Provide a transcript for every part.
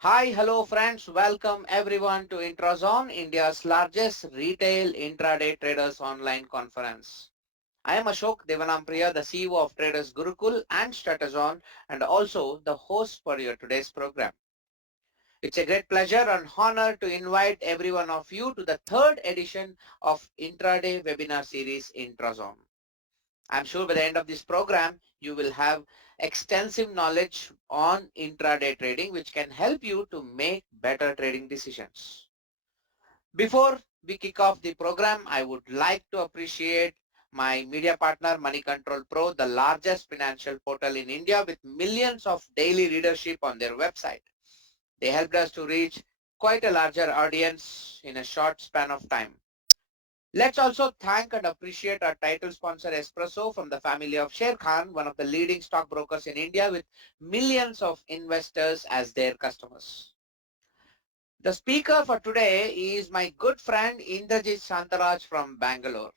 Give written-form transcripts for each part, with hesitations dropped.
Hi, hello friends. Welcome everyone to Intrazon, India's largest retail intraday traders online conference. I am Ashok Devanampriya, the CEO of Traders Gurukul and Stratazon, and also the host for your today's program. It's a great pleasure and honor to invite every one of you to the third edition of Intraday webinar series Intrazon. I'm sure by the end of this program, you will have extensive knowledge on intraday trading, which can help you to make better trading decisions. Before we kick off the program, I would like to appreciate my media partner Money Control Pro, the largest financial portal in India with millions of daily readership on their website. They helped us to reach quite a larger audience in a short span of time. Let's also thank and appreciate our title sponsor Espresso from the family of Sher Khan, one of the leading stockbrokers in India with millions of investors as their customers. The speaker for today is my good friend Indrajit Shantaraj from Bangalore.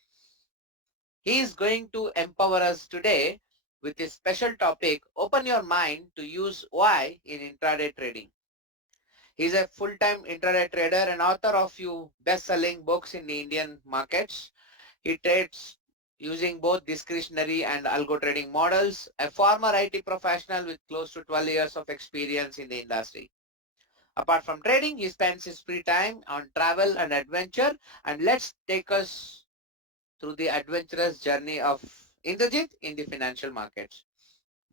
He is going to empower us today with his special topic, Open Your Mind to Use Why in Intraday Trading. He's a full-time intraday trader and author of few best-selling books in the Indian markets. He trades using both discretionary and algo trading models, a former IT professional with close to 12 years of experience in the industry. Apart from trading, he spends his free time on travel and adventure, and let's take us through the adventurous journey of Indrajit in the financial markets.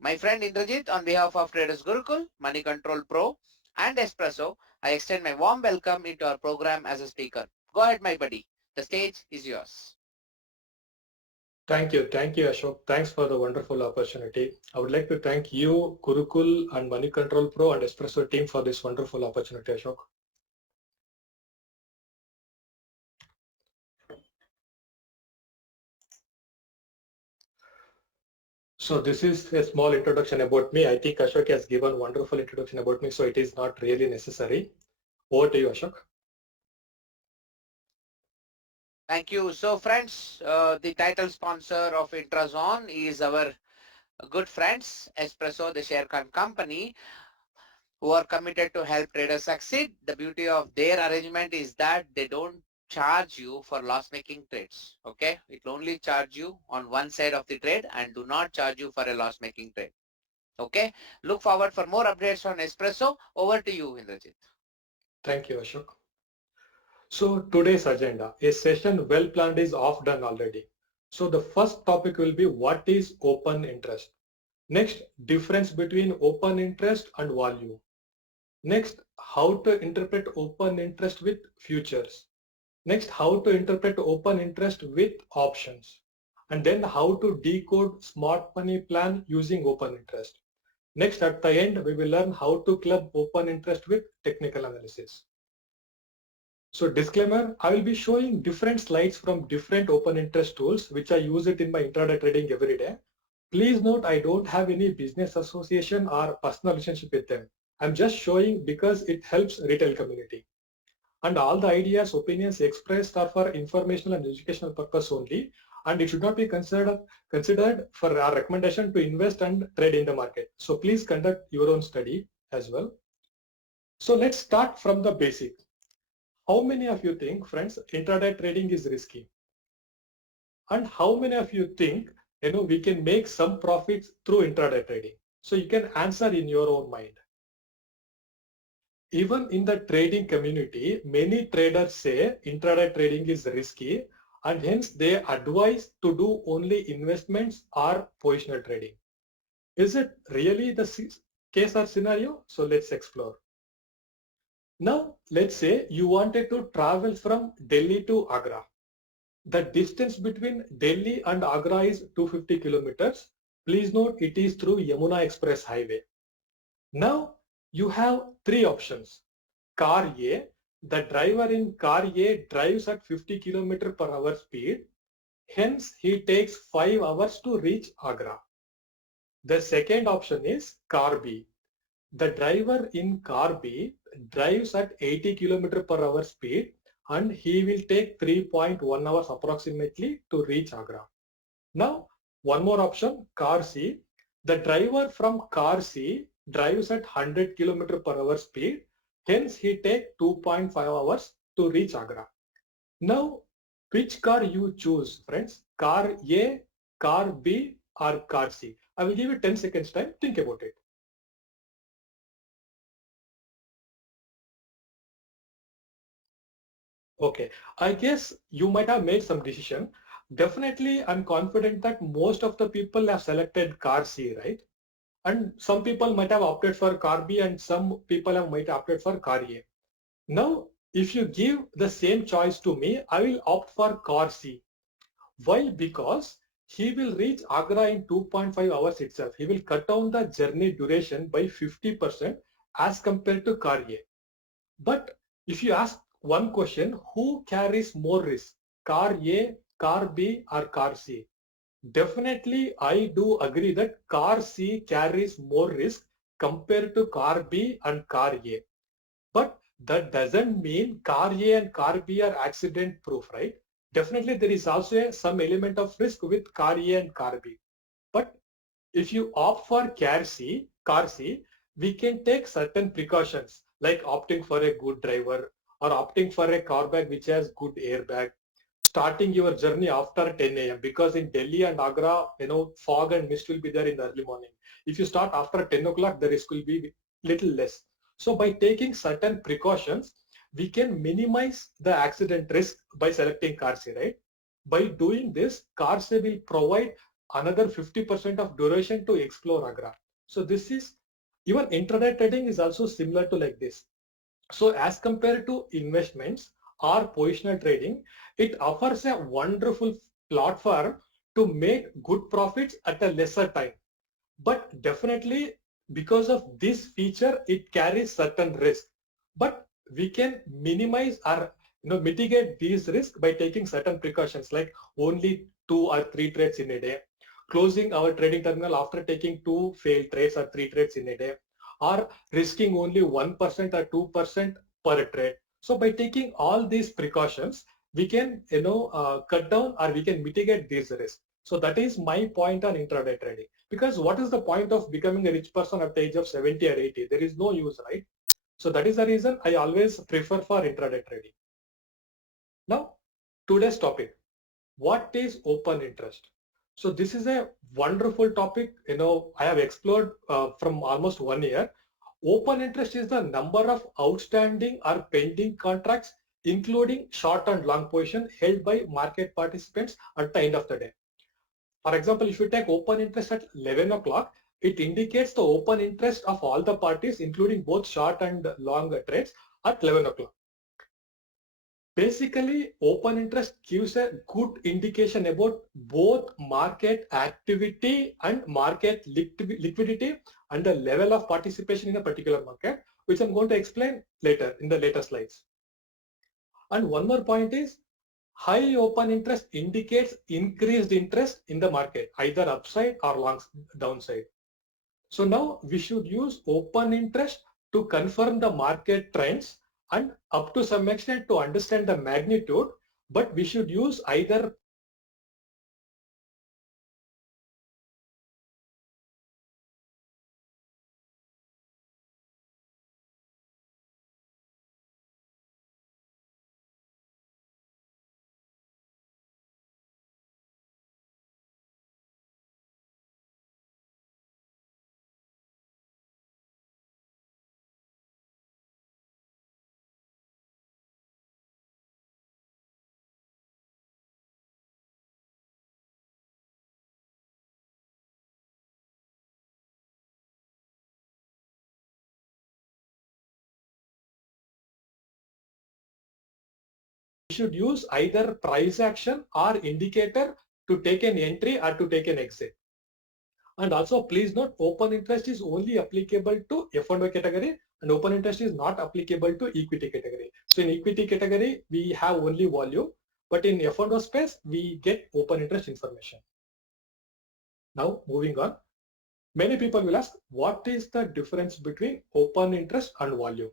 My friend Indrajit, on behalf of Traders Gurukul, Money Control Pro, and Espresso, I extend my warm welcome into our program as a speaker. Go ahead, my buddy. The stage is yours. Thank you, Ashok. Thanks for the wonderful opportunity. I would like to thank you, Gurukul and Money Control Pro and Espresso team for this wonderful opportunity, Ashok. So this is a small introduction about me. I think Ashok has given wonderful introduction about me, so it is not really necessary. Over to you, Ashok. Thank you. So friends, the title sponsor of Intrazon is our good friends, Espresso, the Sharekhan company, who are committed to help traders succeed. The beauty of their arrangement is that they don't charge you for loss-making trades. Okay, it will only charge you on one side of the trade and do not charge you for a loss-making trade. Okay, look forward for more updates on Espresso. Over to you, Indrajit. Thank you, Ashok. So today's agenda, a session well planned is off done already. So the first topic will be what is open interest. Next, difference between open interest and value. Next, how to interpret open interest with futures. Next, how to interpret open interest with options. And then how to decode smart money plan using open interest. Next, at the end, we will learn how to club open interest with technical analysis. So disclaimer, I will be showing different slides from different open interest tools which I use it in my intraday trading every day. Please note I don't have any business association or personal relationship with them. I'm just showing because it helps retail community. And all the ideas, opinions expressed are for informational and educational purpose only, and it should not be considered for our recommendation to invest and trade in the market. So please conduct your own study as well. So let's start from the basic. How many of you think, friends, intraday trading is risky? And how many of you think, we can make some profits through intraday trading? So you can answer in your own mind. Even in the trading community, many traders say intraday trading is risky and hence they advise to do only investments or positional trading. Is it really the case or scenario? So let's explore. Now, let's say you wanted to travel from Delhi to Agra. The distance between Delhi and Agra is 250 kilometers. Please note it is through Yamuna Express Highway. Now you have three options. Car A, the driver in car A drives at 50 km per hour speed. Hence, he takes 5 hours to reach Agra. The second option is car B. The driver in car B drives at 80 km per hour speed and he will take 3.1 hours approximately to reach Agra. Now, one more option, car C. The driver from car C drives at 100 km per hour speed Hence, he take 2.5 hours to reach Agra. Now, which car you choose, friends? Car A, car B, or car C? I will give you 10 seconds time. Think about it. Okay, I guess you might have made some decision. Definitely, I'm confident that most of the people have selected car C, right? And some people might have opted for car B and some people have might have opted for car A. Now, if you give the same choice to me, I will opt for car C. Why? Because he will reach Agra in 2.5 hours itself. He will cut down the journey duration by 50% as compared to car A. But if you ask one question, who carries more risk? Car A, car B, or car C? Definitely, I do agree that car C carries more risk compared to car B and car A. But that doesn't mean car A and car B are accident proof, right? Definitely, there is also some element of risk with car A and car B. But if you opt for car C, we can take certain precautions like opting for a good driver or opting for a car bag which has good airbag, starting your journey after 10 a.m. because in Delhi and Agra, fog and mist will be there in the early morning. If you start after 10 o'clock, the risk will be little less. So by taking certain precautions, we can minimize the accident risk by selecting car C, right? By doing this, car C will provide another 50% of duration to explore Agra. So this is even intraday trading is also similar to like this. So as compared to investments or positional trading, it offers a wonderful platform to make good profits at a lesser time. But definitely because of this feature, it carries certain risk. But we can minimize or mitigate these risks by taking certain precautions like only 2 or 3 trades in a day, closing our trading terminal after taking 2 failed trades or 3 trades in a day, or risking only 1% or 2% per trade. So by taking all these precautions, we can cut down or we can mitigate these risks. So that is my point on intraday trading. Because what is the point of becoming a rich person at the age of 70 or 80? There is no use, right? So that is the reason I always prefer for intraday trading. Now, today's topic, what is open interest? So this is a wonderful topic. I have explored from almost 1 year. Open interest is the number of outstanding or pending contracts, including short and long position held by market participants at the end of the day. For example, if you take open interest at 11 o'clock, it indicates the open interest of all the parties, including both short and long trades at 11 o'clock. Basically, open interest gives a good indication about both market activity and market liquidity and the level of participation in a particular market, which I'm going to explain later in the later slides. And one more point is high open interest indicates increased interest in the market, either upside or long downside. So now we should use open interest to confirm the market trends and up to some extent to understand the magnitude, but we should use either price action or indicator to take an entry or to take an exit. And also please note open interest is only applicable to F&O category and open interest is not applicable to equity category. So in equity category we have only volume, but in F&O space we get open interest information. Now moving on, many people will ask what is the difference between open interest and volume.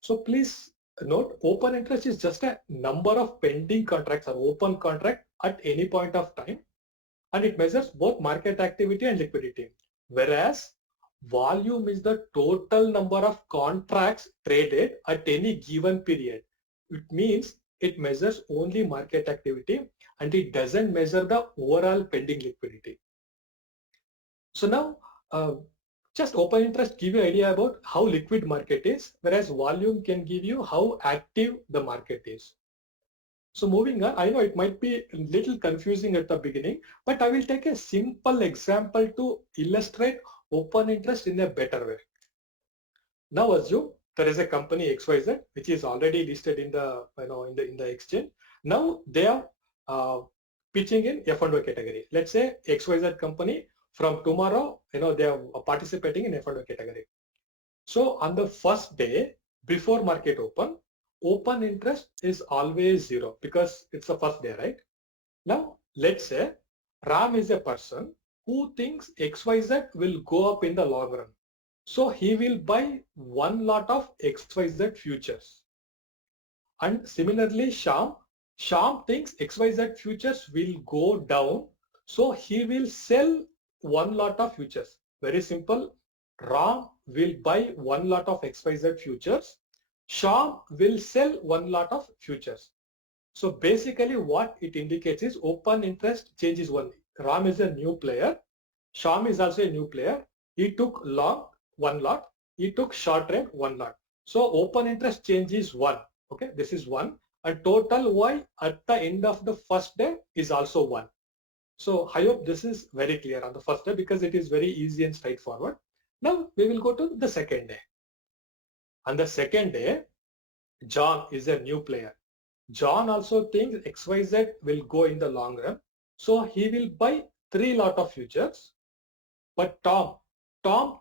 So please note open interest is just a number of pending contracts or open contract at any point of time, and it measures both market activity and liquidity. Whereas Volume is the total number of contracts traded at any given period. It means it measures only market activity and it doesn't measure the overall pending liquidity. So now just open interest give you an idea about how liquid market is, whereas volume can give you how active the market is. So moving on, I know it might be a little confusing at the beginning, but I will take a simple example to illustrate open interest in a better way. Now assume there is a company XYZ which is already listed in the in the exchange. Now they are pitching in F&O category. Let's say XYZ company from tomorrow they are participating in F&O category. So on the first day before market open interest is always zero because it's the first day, right? Now let's say Ram is a person who thinks XYZ will go up in the long run. So he will buy one lot of XYZ futures. And similarly Sham thinks XYZ futures will go down. So he will sell one lot of futures. Very simple. Ram will buy one lot of XYZ futures. Sham will sell one lot of futures. So basically what it indicates is open interest changes one. Ram is a new player. Sham is also a new player. He took long one lot. He took short trade one lot. So open interest change is one. Okay, this is one. And total Y at the end of the first day is also one. So I hope this is very clear on the first day because it is very easy and straightforward. Now we will go to the second day. On the second day, John is a new player. John also thinks XYZ will go in the long run. So he will buy 3 lot of futures. But Tom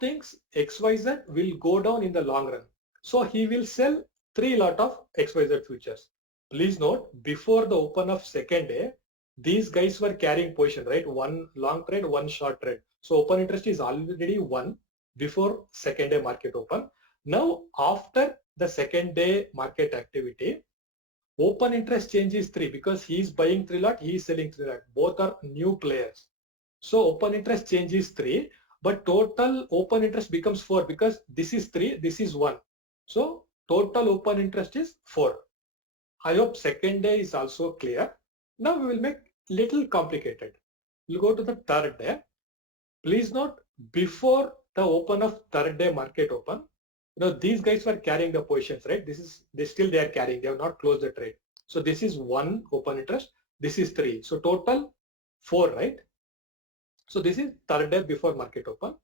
thinks XYZ will go down in the long run. So he will sell 3 lot of XYZ futures. Please note, before the open of second day, these guys were carrying position, right? One long trade, one short trade. So open interest is already 1 before second day market open. Now after the second day market activity, open interest changes 3 because he is buying 3 lot, he is selling 3 lot. Both are new players. So open interest changes 3, but total open interest becomes 4 because this is 3, this is 1. So total open interest is 4. I hope second day is also clear. Now we will make little complicated. We'll go to the third day. Please note, before the open of third day market open, these guys were carrying the positions, right? They are carrying, they have not closed the trade. So this is 1 open interest, this is 3. So total 4, right? So this is third day before market open.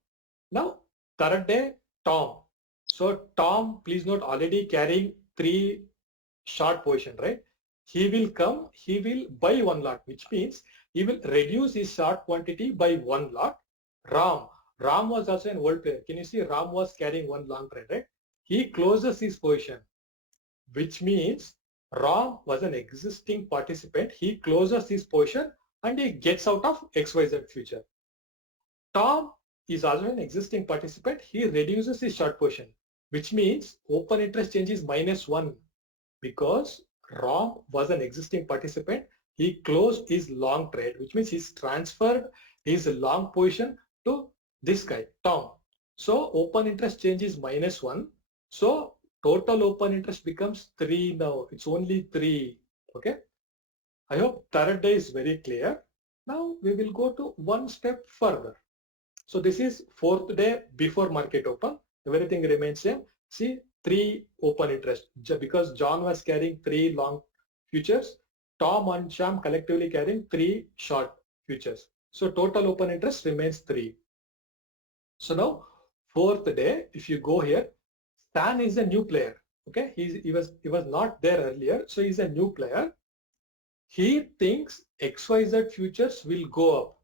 Now third day Tom. So Tom, please note, already carrying 3 short position, right? He will come, he will buy 1 lot, which means he will reduce his short quantity by 1 lot. Ram was also an old player. Can you see Ram was carrying 1 long trade, right? He closes his position, which means Ram was an existing participant. He closes his position and he gets out of XYZ future. Tom is also an existing participant. He reduces his short position, which means open interest changes -1 because Ram was an existing participant. He closed his long trade, which means he's transferred his long position to this guy, Tom. So open interest changes -1. So total open interest becomes 3 now. It's only 3. Okay. I hope third day is very clear. Now we will go to one step further. So this is fourth day before market open. Everything remains same. See, 3 open interest because John was carrying 3 long futures. Tom and Sham collectively carrying 3 short futures. So total open interest remains 3. So now fourth day, if you go here, Stan is a new player. Okay, he was not there earlier, so he's a new player. He thinks XYZ futures will go up.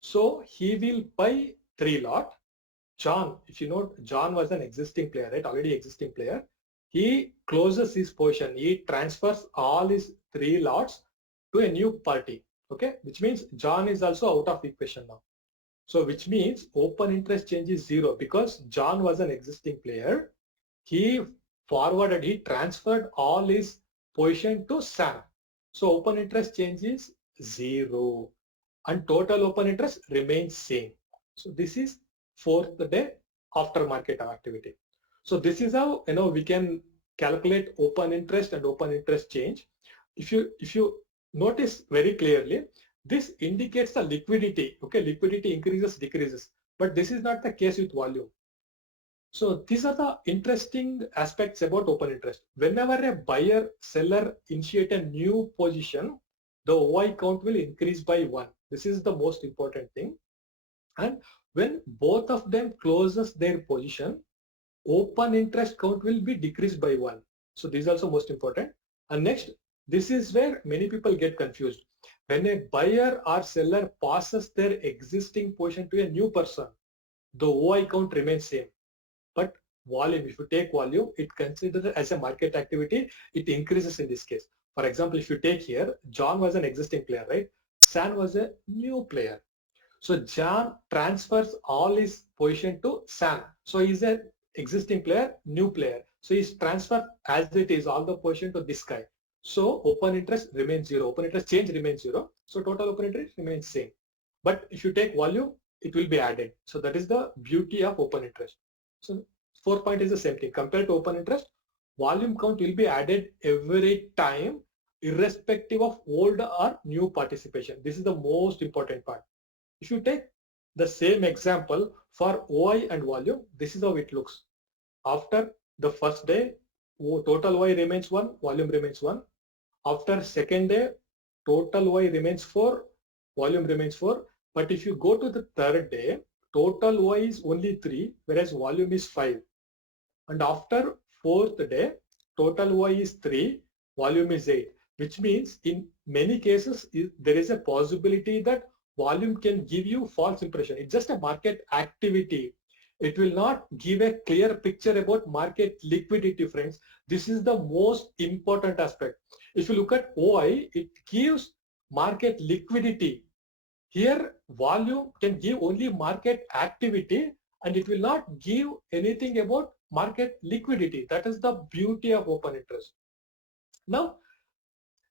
So he will buy 3 lot. John, if you know, John was an existing player, right? Already existing player. He closes his position. He transfers all his 3 lots to a new party. Okay, which means John is also out of equation now. So which means open interest changes 0 because John was an existing player. He transferred all his position to Sam. So open interest changes 0 and total open interest remains same. So this is fourth day after market activity. So this is how we can calculate open interest and open interest change. If you notice very clearly, this indicates the liquidity. Okay, liquidity increases, decreases, but this is not the case with volume. So these are the interesting aspects about open interest. Whenever a buyer seller initiate a new position, the OI count will increase by 1. This is the most important thing. And when both of them closes their position, open interest count will be decreased by 1. So this is also most important. And next, this is where many people get confused. When a buyer or seller passes their existing position to a new person, the OI count remains same. But volume, if you take volume, it considered as a market activity, it increases in this case. For example, if you take here, John was an existing player, right? Sam was a new player. So John transfers all his position to Sam. So he's an existing player, new player. So he's transferred as it is all the position to this guy. So open interest remains 0. Open interest change remains 0. So total open interest remains same. But if you take volume, it will be added. So that is the beauty of open interest. So fourth point is the same thing. Compared to open interest, volume count will be added every time irrespective of old or new participation. This is the most important part. If you take the same example for OI and volume, this is how it looks. After the first day, total OI remains 1, volume remains 1. After second day, total OI remains 4, volume remains 4. But if you go to the third day, total OI is only 3, whereas volume is 5. And after fourth day, total OI is 3, volume is 8, which means in many cases there is a possibility that volume can give you false impression. It's just a market activity. It will not give a clear picture about market liquidity, friends. This is the most important aspect. If you look at OI, it gives market liquidity. Here, volume can give only market activity and it will not give anything about market liquidity. That is the beauty of open interest. Now,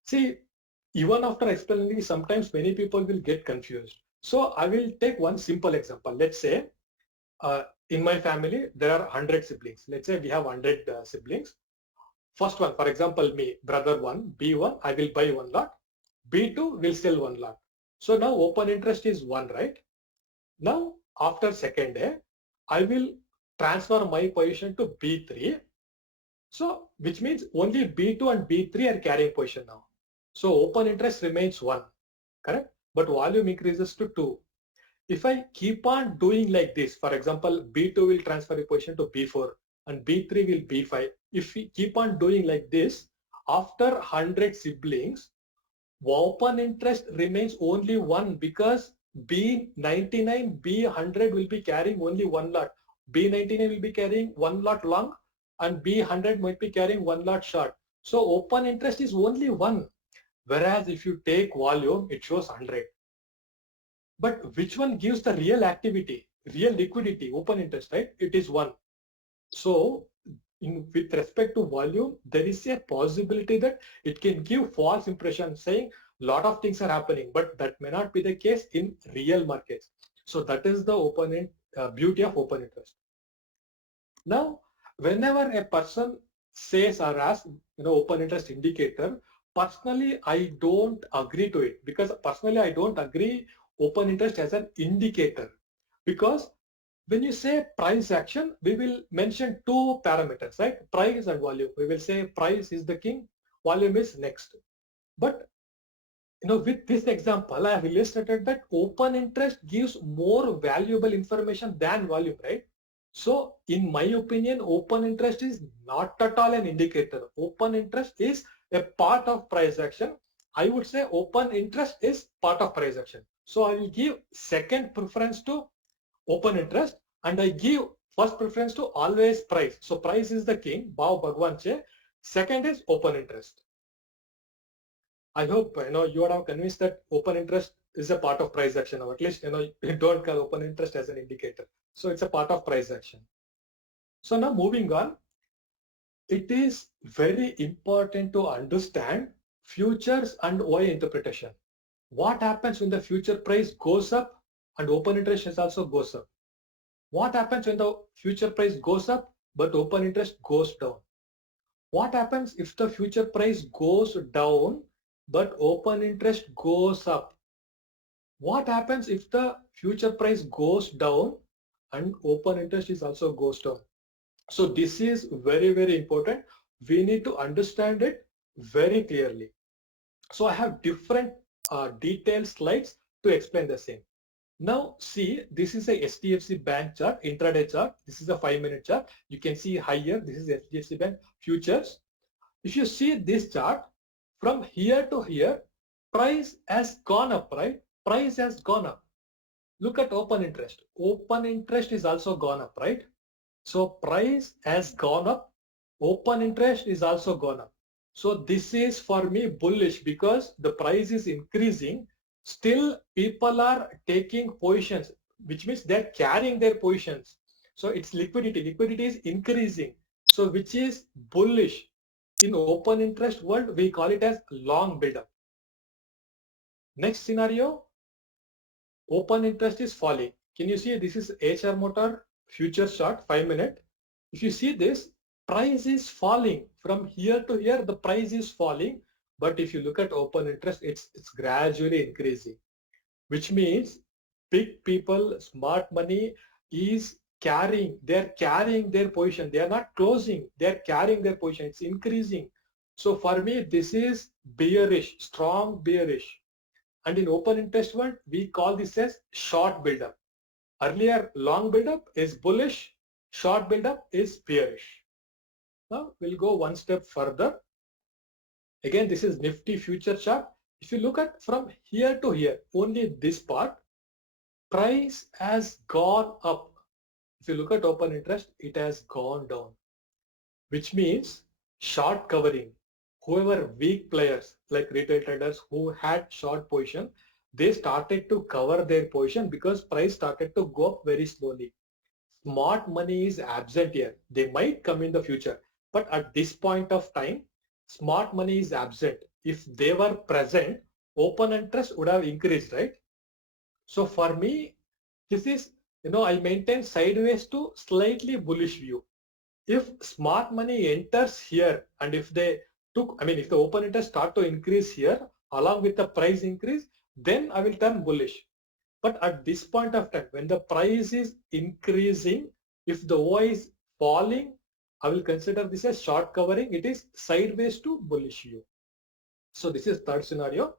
see, even after explaining, sometimes many people will get confused. So I will take one simple example. Let's say in my family, there are 100 siblings. Let's say we have 100 siblings. First one, for example, me, brother 1, B1, I will buy 1 lot. B2 will sell 1 lot. So now open interest is 1, right? Now, after second day, I will transfer my position to B3. So, which means only B2 and B3 are carrying position now. So, open interest remains 1, correct? But volume increases to 2. If I keep on doing like this, for example, B2 will transfer a position to B4 and B3 will B5. If we keep on doing like this, after 100 siblings, open interest remains only 1 because B99, B100 will be carrying only 1 lot. B99 will be carrying 1 lot long and B100 might be carrying 1 lot short. So open interest is only 1. Whereas if you take volume, it shows 100. But which one gives the real activity, real liquidity, open interest, right? It is 1. So with respect to volume, there is a possibility that it can give false impression saying lot of things are happening, but that may not be the case in real markets. So that is the beauty of open interest. Now, whenever a person says or asks, open interest indicator, personally, I don't agree to it because personally, I don't agree open interest as an indicator because when you say price action, we will mention 2 parameters, right? Price and volume. We will say price is the king, volume is next. But with this example, I have illustrated that open interest gives more valuable information than volume, right? So in my opinion, open interest is not at all an indicator. Open interest is a part of price action. I would say open interest is part of price action. So I will give second preference to open interest and I give first preference to always price. So price is the king, Bhav Bhagwan che. Second is open interest. I hope you are now convinced that open interest is a part of price action, or at least you don't call open interest as an indicator. So it's a part of price action. So now moving on, it is very important to understand futures and OI interpretation. What happens when the future price goes up and open interest also goes up? What happens when the future price goes up but open interest goes down? What happens if the future price goes down but open interest goes up? What happens if the future price goes down and open interest is also goes down? So this is very, very important. We need to understand it very clearly. So I have different detailed slides to explain the same. Now see, this is a HDFC Bank chart, intraday chart. This is a 5-minute chart. You can see higher. This is HDFC Bank futures. If you see this chart, from here to here, price has gone up, right? Price has gone up. Look at open interest. Open interest is also gone up, right? So price has gone up. Open interest is also gone up. So this is for me bullish because the price is increasing. Still people are taking positions, which means they're carrying their positions. So it's liquidity. Liquidity is increasing. So which is bullish. In open interest world, we call it as long buildup. Next scenario, open interest is falling. Can you see this is HR motor future chart 5-minute. If you see this, price is falling from here to here, the price is falling. But if you look at open interest, it's gradually increasing, which means big people, smart money is carrying, they're carrying their position. They are not closing, they're carrying their position. It's increasing. So for me, this is bearish, strong bearish. And in open interest world, we call this as short buildup. Earlier, long buildup is bullish, short buildup is bearish. Now we'll go one step further. Again, this is Nifty future chart. If you look at from here to here, only this part, price has gone up. If you look at open interest, it has gone down, which means short covering. Whoever weak players like retail traders who had short position, they started to cover their position because price started to go up very slowly. Smart money is absent here. They might come in the future, but at this point of time, smart money is absent. If they were present, open interest would have increased, right? So for me, this is, I maintain sideways to slightly bullish view. If smart money enters here and if they if the open interest start to increase here along with the price increase, then I will turn bullish. But at this point of time, when the price is increasing, if the OI is falling, I will consider this as short covering. It is sideways to bullish view. So this is third scenario.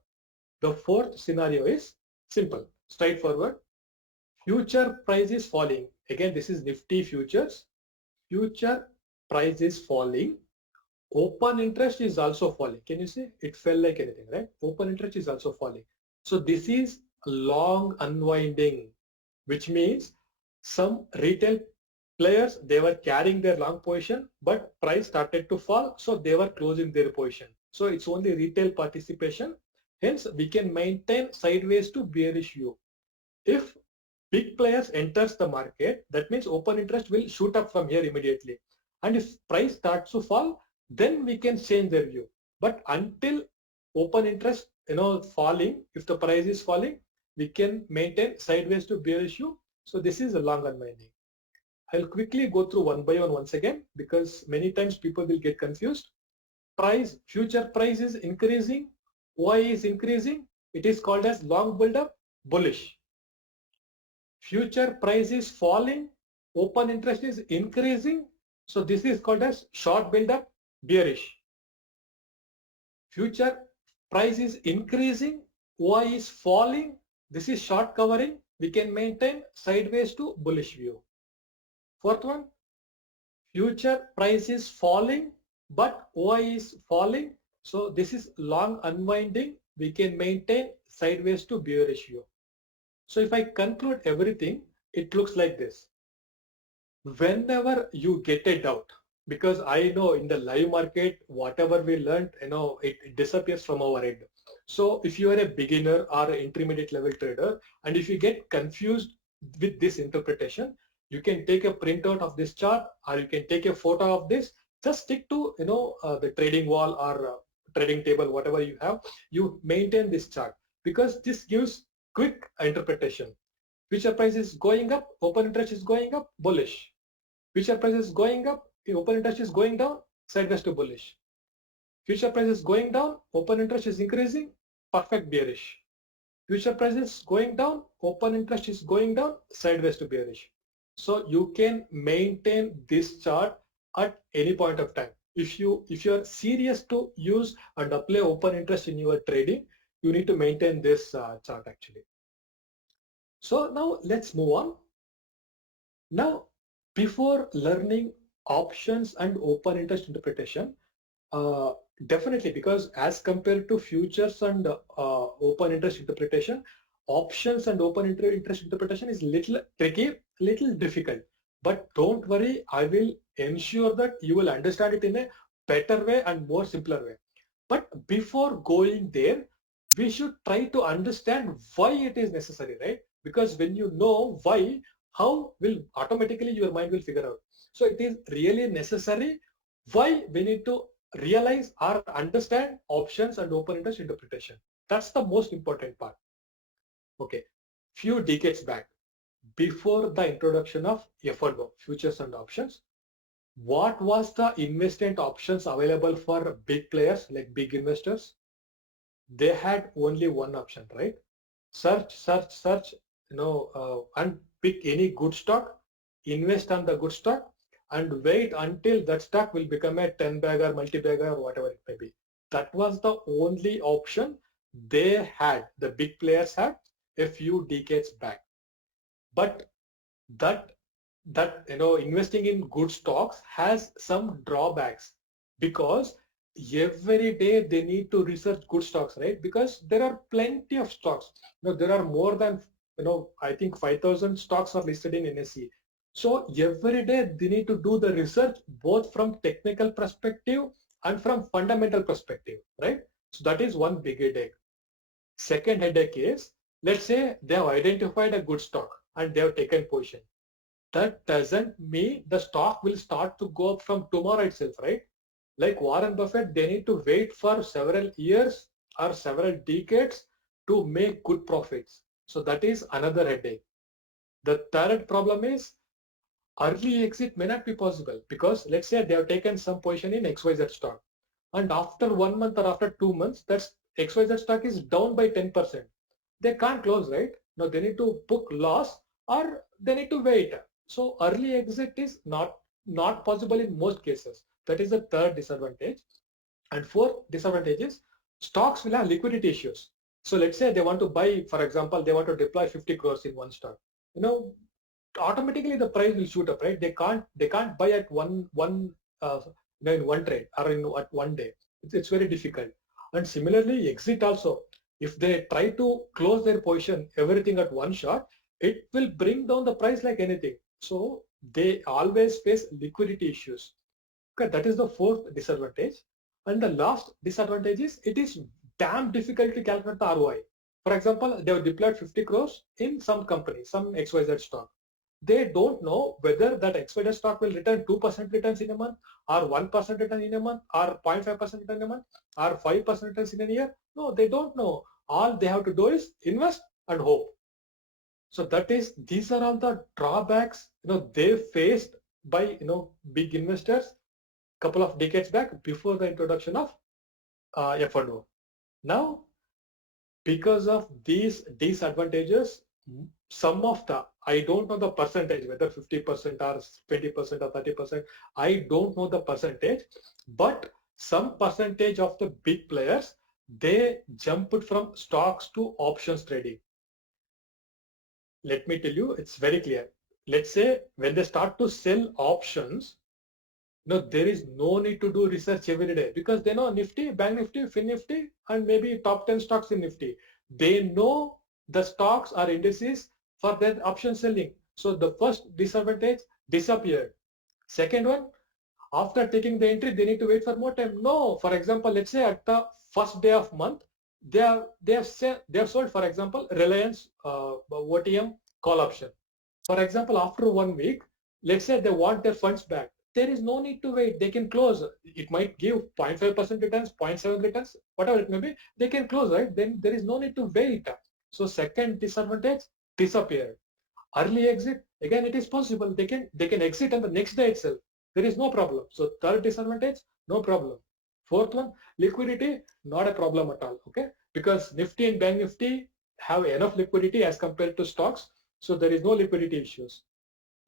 The fourth scenario is simple, straightforward. Future price is falling. Again, this is Nifty futures. Future price is falling. Open interest is also falling. Can you see? It fell like anything, right? Open interest is also falling. So this is long unwinding, which means some retail players, they were carrying their long position, but price started to fall, so they were closing their position. So it's only retail participation. Hence, we can maintain sideways to bearish view. If big players enters the market, that means open interest will shoot up from here immediately. And if price starts to fall, then we can change their view. But until open interest, falling, if the price is falling, we can maintain sideways to bearish view. So this is a long unwinding. I'll quickly go through one by one once again because many times people will get confused. Price, future price is increasing, Y is increasing. It is called as long buildup, bullish. Future price is falling, open interest is increasing. So this is called as short buildup, bearish. Future price is increasing, Y is falling. This is short covering. We can maintain sideways to bullish view. Fourth one, future price is falling, but Y is falling. So this is long unwinding. We can maintain sideways to bearish view. So if I conclude everything, it looks like this. Whenever you get a doubt, because I know in the live market, whatever we learned, it disappears from our head. So if you are a beginner or an intermediate level trader, and if you get confused with this interpretation, you can take a printout of this chart or you can take a photo of this. Just stick to, the trading wall or trading table, whatever you have, you maintain this chart because this gives quick interpretation. Future price is going up, open interest is going up, bullish. Future price is going up, the open interest is going down, sideways to bullish. Future price is going down, open interest is increasing, perfect bearish. Future price is going down, open interest is going down, sideways to bearish. So you can maintain this chart at any point of time. If you are serious to use and apply open interest in your trading, you need to maintain this chart actually. So now let's move on. Now, before learning options and open interest interpretation, uh, definitely, because as compared to futures and open interest interpretation, options and open interest interpretation is little tricky, little difficult. But don't worry, I will ensure that you will understand it in a better way and more simpler way. But before going there, we should try to understand why it is necessary, right? Because when you know why, how will automatically your mind will figure out. So it is really necessary why we need to realize or understand options and open interest interpretation. That's the most important part. Okay, few decades back, before the introduction of F&O, futures and options, what was the investment options available for big players like big investors? They had only one option, right? Search, search, search, and pick any good stock, invest on the good stock, and wait until that stock will become a 10 bagger, multi-bagger, or whatever it may be. That was the only option they had, the big players had a few decades back. But that investing in good stocks has some drawbacks, because every day they need to research good stocks, right? Because there are plenty of stocks. There are more than I think 5,000 stocks are listed in NSE. So every day they need to do the research both from technical perspective and from fundamental perspective, right? So that is one big headache. Second headache is, let's say they have identified a good stock and they have taken position. That doesn't mean the stock will start to go up from tomorrow itself, right? Like Warren Buffett, they need to wait for several years or several decades to make good profits. So that is another headache. The third problem is early exit may not be possible, because let's say they have taken some position in XYZ stock, and after 1 month or after 2 months, that XYZ stock is down by 10%. They can't close, right? No, they need to book loss or they need to wait. So early exit is not possible in most cases. That is the third disadvantage. And fourth disadvantage is stocks will have liquidity issues. So let's say they want to buy, for example, they want to deploy 50 crores in one stock. Automatically the price will shoot up, right? They can't buy at uh, in one trade or at one day. It's very difficult. And similarly, exit also, if they try to close their position everything at one shot, it will bring down the price like anything. So they always face liquidity issues. Okay, that is the fourth disadvantage. And the last disadvantage is it is damn difficult to calculate the ROI. For example, they have deployed 50 crores in some company, some XYZ stock. They don't know whether that XYZ stock will return 2% returns in a month, or 1% return in a month, or 0.5% return in a month, or 5% returns in a year. No, they don't know. All they have to do is invest and hope. So these are all the drawbacks they faced by big investors couple of decades back before the introduction of F&O. Now, because of these disadvantages, some of the, I don't know the percentage, whether 50% or 20% or 30%, I don't know the percentage, but some percentage of the big players, they jumped from stocks to options trading. Let me tell you, it's very clear. Let's say when they start to sell options, there is no need to do research every day, because they know Nifty, Bank Nifty, Fin Nifty, and maybe top 10 stocks in Nifty. They know the stocks or indices for their option selling. So the first disadvantage disappeared. Second one, after taking the entry, they need to wait for more time. No, for example, let's say at the first day of month, they have sold, for example, Reliance OTM call option. For example, after 1 week, let's say they want their funds back. There is no need to wait. They can close. It might give 0.5% returns, 0.7 returns, whatever it may be. They can close, right? Then there is no need to wait. So second disadvantage disappeared. Early exit, again it is possible. They can exit on the next day itself. There is no problem. So third disadvantage, no problem. Fourth one, liquidity, not a problem at all. Okay, because Nifty and Bank Nifty have enough liquidity as compared to stocks, so there is no liquidity issues.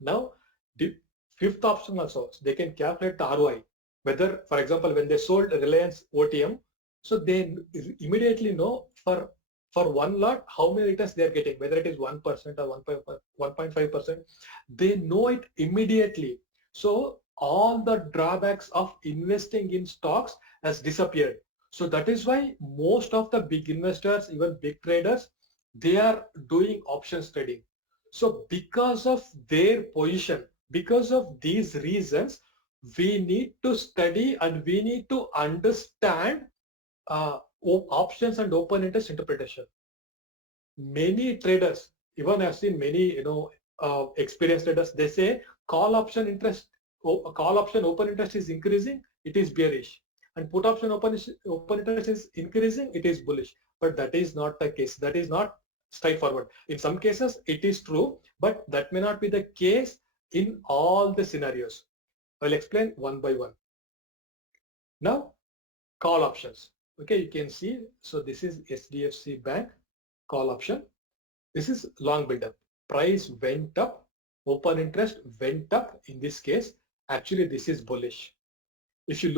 Now, the fifth option also, they can calculate the ROI. Whether, for example, when they sold Reliance OTM, so they immediately know for one lot how many returns they are getting, whether it is 1% or 1.5%. They know it immediately. So all the drawbacks of investing in stocks has disappeared. So that is why most of the big investors, even big traders, they are doing options trading. So because of their position, because of these reasons, we need to study and we need to understand options and open interest interpretation. Many traders, even I've seen many, experienced traders, they say call option open interest is increasing, it is bearish, and put option open interest is increasing, it is bullish. But that is not the case. That is not straightforward. In some cases, it is true, but that may not be the case in all the scenarios. I'll explain one by one. Now, call options. Okay, you can see. So this is SDFC Bank call option. This is long build-up. Price went up, open interest went up. In this case, actually this is bullish. If you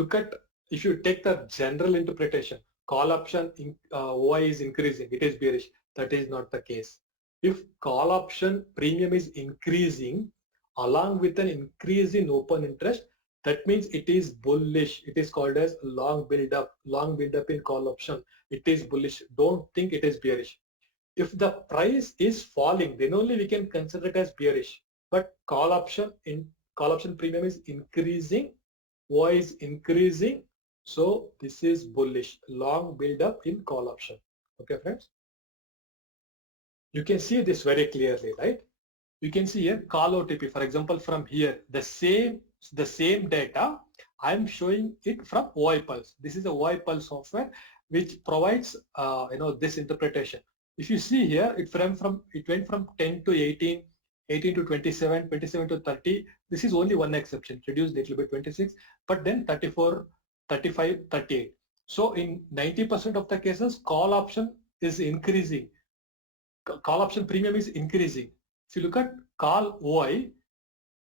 take the general interpretation, call option OI is increasing, it is bearish. That is not the case. If call option premium is increasing along with an increase in open interest, that means it is bullish. It is called as long build-up in call option. It is bullish. Don't think it is bearish. If the price is falling, then only we can consider it as bearish. But call option premium is increasing, Y is increasing, so this is bullish. Long build up in call option. Okay, friends. You can see this very clearly, right? You can see here call OTP. For example, from here, the same data, I'm showing it from OI Pulse. This is a OI Pulse software which provides this interpretation. If you see here, it went from 10 to 18, 18 to 27, 27 to 30. This is only one exception, reduced a little bit 26, but then 34, 35, 38. So in 90% of the cases, call option is increasing. Call option premium is increasing. If you look at call OI,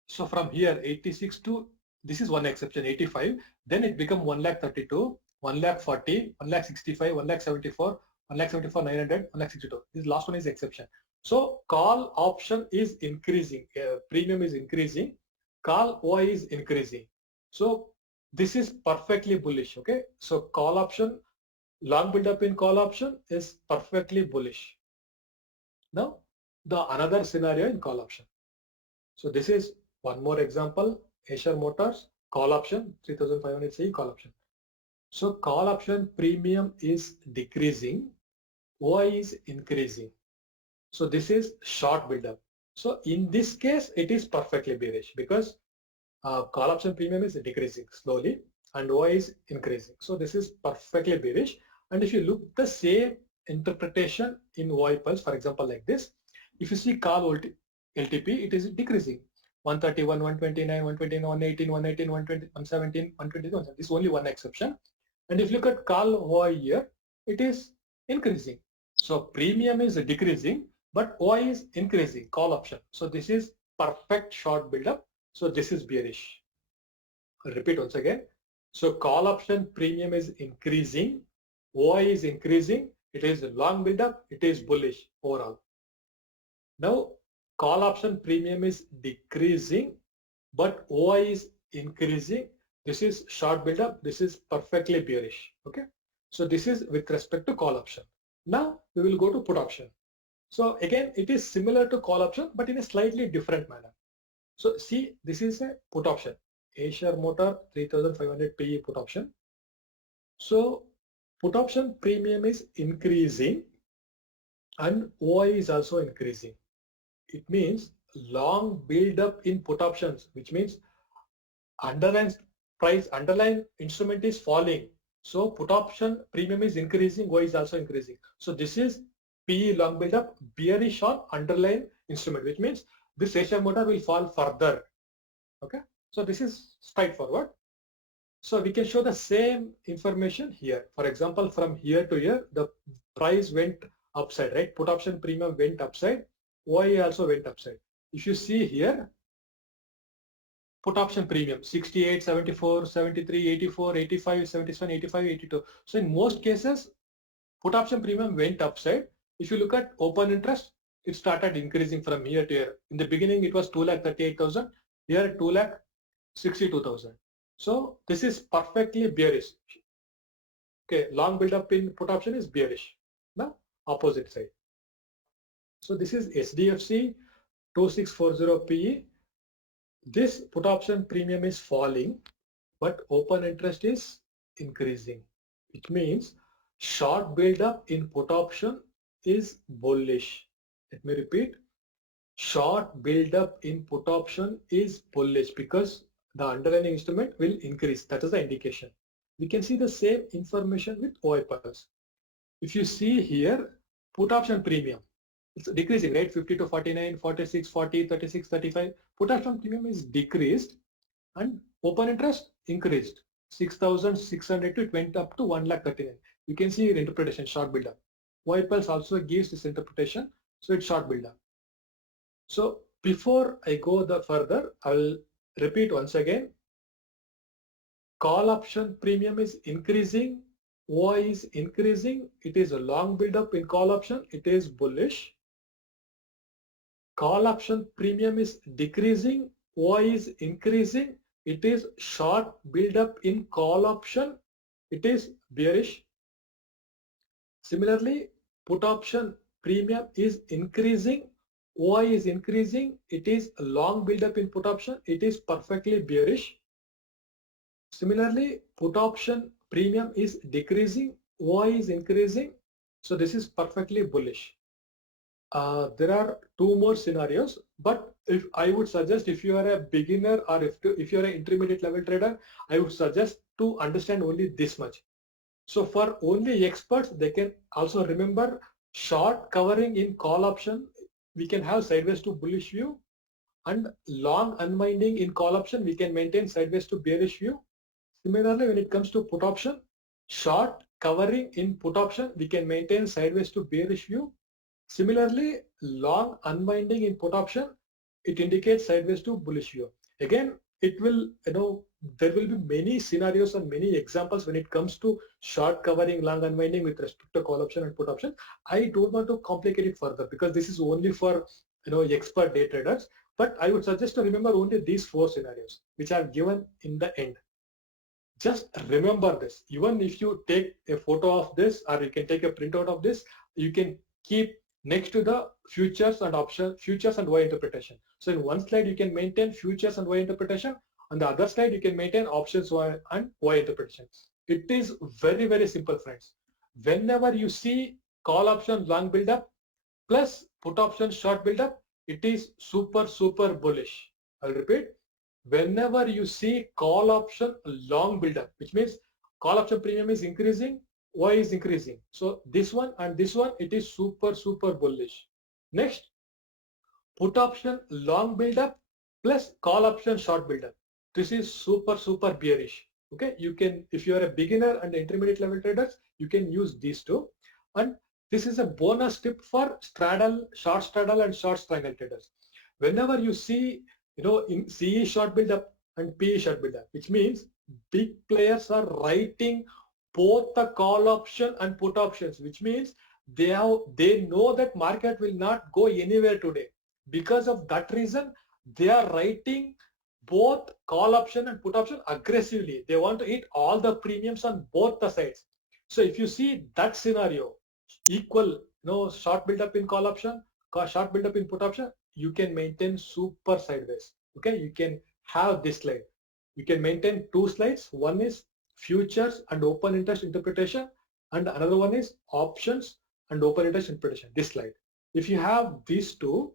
so from here 86 to, this is one exception, 85, then it become 1,32, 1,40, 1,65, 1,74, 1,74, 900, 1,62. This last one is exception. So call option is increasing, premium is increasing, call OI is increasing. So this is perfectly bullish. Okay, so call option, long build up in call option is perfectly bullish. Now the another scenario in call option. So this is one more example, Acer Motors call option, 3500 CE call option. So call option premium is decreasing, OI is increasing. So this is short buildup. So in this case, it is perfectly bearish because call option premium is decreasing slowly and OI is increasing. So this is perfectly bearish. And if you look the same interpretation in OI Pulse, for example, like this, if you see call LTP, it is decreasing. 131, 129, 129, 118, 118, 120, 117, 121. This is only one exception. And if you look at call OI here, it is increasing. So premium is decreasing, but OI is increasing, call option. So this is perfect short buildup. So this is bearish. I'll repeat once again. So call option premium is increasing, OI is increasing, it is long buildup, it is bullish overall. Now call option premium is decreasing, but OI is increasing. This is short buildup, this is perfectly bearish. Okay, so this is with respect to call option. Now we will go to put option. So again, it is similar to call option, but in a slightly different manner. So see, this is a put option, Acer Motor 3500 PE put option. So put option premium is increasing and OI is also increasing. It means long build up in put options, which means underlying instrument is falling. So put option premium is increasing, OI is also increasing. So this is PE long build up, bearish on underlying instrument, which means this Asia motor will fall further. Okay, so this is straightforward. So we can show the same information here. For example, from here to here, the price went upside, right? Put option premium went upside. Y also went upside. If you see here, put option premium 68, 74, 73, 84, 85, 77, 85, 82. So in most cases, put option premium went upside. If you look at open interest, it started increasing from here to here. In the beginning, it was 2,38,000. Here, 2,62,000. So this is perfectly bearish. Okay, long build up in put option is bearish. Now, opposite side. So this is SDFC 2640 PE. This put option premium is falling, but open interest is increasing. It means short build up in put option is bullish. Let me repeat. Short build up in put option is bullish because the underlying instrument will increase. That is the indication. We can see the same information with OIPers. If you see here, put option premium, it's decreasing, right? 50 to 49, 46, 40, 36, 35. Put option premium is decreased and open interest increased. 6,600 to it went up to 1,39,000. You can see your interpretation, short build up. YPulse also gives this interpretation, so it's short build up. So before I go further, I'll repeat once again. Call option premium is increasing, Y is increasing, it is a long build up in call option, it is bullish. Call option premium is decreasing, Y is increasing, it is short build up in call option, it is bearish. Similarly, put option premium is increasing, Y is increasing, it is a long build up in put option, it is perfectly bearish. Similarly, put option premium is decreasing, Y is increasing. So this is perfectly bullish. There are two more scenarios, but if I would suggest if you are a beginner or if you are an intermediate level trader, I would suggest to understand only this much. So for only experts, they can also remember short covering in call option, we can have sideways to bullish view, and long unwinding in call option, we can maintain sideways to bearish view. Similarly, when it comes to put option, short covering in put option, we can maintain sideways to bearish view. Similarly, long unwinding in put option, it indicates sideways to bullish view. Again, it will, there will be many scenarios and many examples when it comes to short covering, long unwinding with respect to call option and put option. I don't want to complicate it further because this is only for, expert day traders. But I would suggest to remember only these four scenarios, which are given in the end. Just remember this. Even if you take a photo of this or you can take a printout of this, you can keep next to the futures and option, futures and Y interpretation. So in one slide you can maintain futures and Y interpretation. On the other slide you can maintain options Y and Y interpretation. It is very, very simple, friends. Whenever you see call option long build up plus put option short build up, it is super, super bullish. I'll repeat. Whenever you see call option long build up, which means call option premium is increasing, Y is increasing. So this one and this one, it is super, super bullish. Next, put option long build up plus call option short build up. This is super, super bearish. Okay, you can, if you are a beginner and intermediate level traders, you can use these two. And this is a bonus tip for straddle, short straddle and short triangle traders. Whenever you see, in CE short build up and PE short build up, which means big players are writing both the call option and put options, which means they know that market will not go anywhere today. Because of that reason, they are writing both call option and put option aggressively. They want to hit all the premiums on both the sides. So if you see that scenario, equal, short build up in call option, short build up in put option, you can maintain super sideways. Okay, you can have this slide. You can maintain two slides. One is futures and open interest interpretation, and another one is options and open interest interpretation. This slide. If you have these two,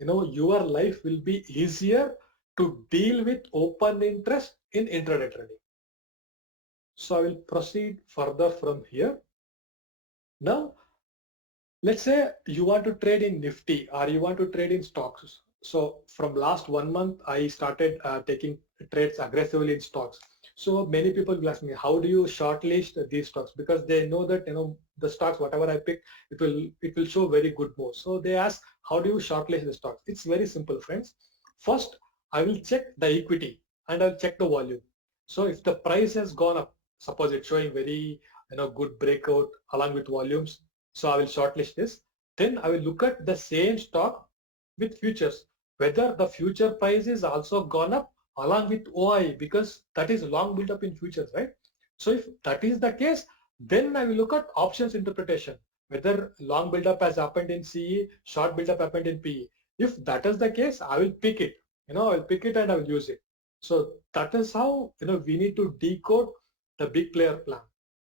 your life will be easier to deal with open interest in intraday trading. So I will proceed further from here. Now, let's say you want to trade in Nifty or you want to trade in stocks. So from last 1 month, I started taking trades aggressively in stocks. So many people will ask me, how do you shortlist these stocks? Because they know that the stocks, whatever I pick, it will show very good moves. So they ask, how do you shortlist the stocks? It's very simple, friends. First, I will check the equity and I'll check the volume. So if the price has gone up, suppose it's showing very good breakout along with volumes, so I will shortlist this. Then I will look at the same stock with futures, whether the future price is also gone up along with OI, because that is long build up in futures, right? So if that is the case, then I will look at options interpretation, whether long build up has happened in CE, short build up happened in PE. If that is the case, I will pick it. I'll pick it and I will use it. So that is how we need to decode the big player plan.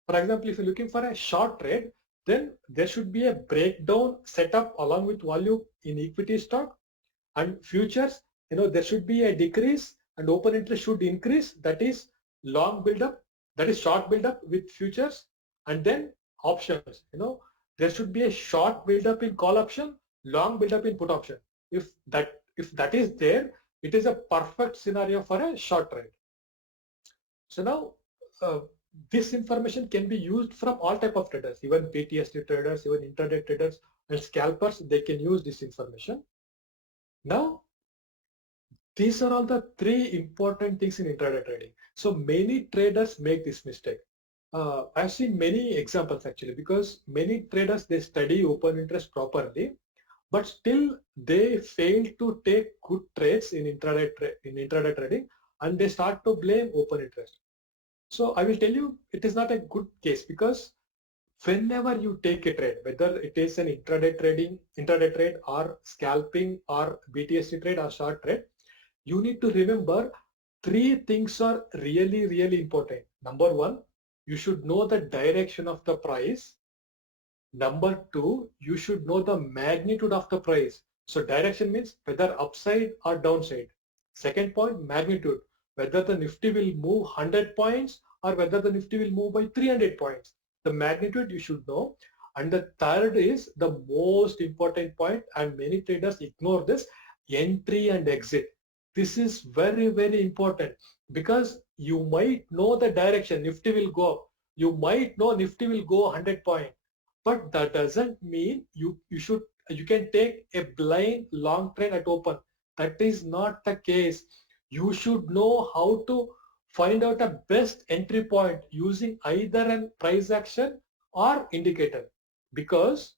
For example, if you're looking for a short trade, then there should be a breakdown set up along with volume in equity stock and futures. There should be a decrease and open interest should increase. That is long build up, that is short build up with futures. And then options, there should be a short build up in call option, long build up in put option. If that is there, it is a perfect scenario for a short trade. So now this information can be used from all type of traders, even PTSD traders, even intraday traders and scalpers. They can use this information. Now, these are all the three important things in intraday trading. So many traders make this mistake. I've seen many examples actually, because many traders, they study open interest properly, but still they fail to take good trades in intraday trading, and they start to blame open interest. So I will tell you, it is not a good case, because whenever you take a trade, whether it is an intraday trade or scalping or BTSC trade or short trade, you need to remember three things are really, really important. Number one, you should know the direction of the price. Number two, you should know the magnitude of the price. So direction means whether upside or downside. Second point, magnitude, whether the Nifty will move 100 points or whether the Nifty will move by 300 points. The magnitude you should know. And the third is the most important point, and many traders ignore this: entry and exit. This is very, very important, because you might know the direction Nifty will go. You might know Nifty will go 100 points, but that doesn't mean you can take a blind long trade at open. That is not the case. You should know how to find out a best entry point using either a price action or indicator, because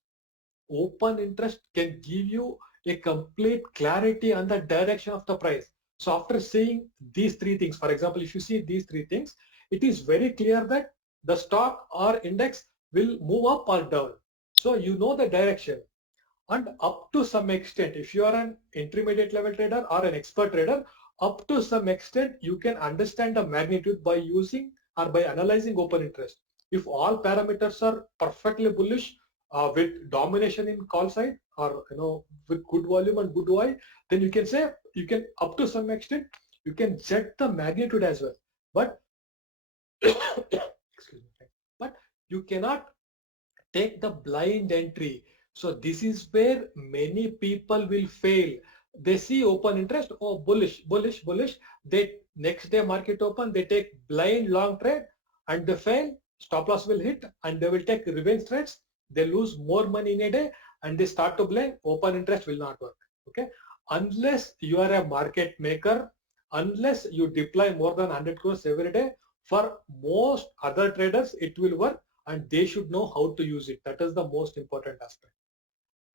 open interest can give you a complete clarity on the direction of the price. So after seeing these three things, for example, if you see these three things, it is very clear that the stock or index will move up or down. So you know the direction. And up to some extent, if you are an intermediate level trader or an expert trader, up to some extent you can understand the magnitude by using or by analyzing open interest. If all parameters are perfectly bullish, with domination in call side, or with good volume and good OI, then you can say, you can up to some extent you can set the magnitude as well. But excuse me, but you cannot take the blind entry. So this is where many people will fail. They see open interest, oh, bullish, bullish, bullish. They next day market open, they take blind long trade and they fail. Stop loss will hit and they will take revenge trades. They lose more money in a day and they start to blame open interest will not work. Okay, unless you are a market maker, unless you deploy more than 100 crores every day, for most other traders it will work, and they should know how to use it. That is the most important aspect.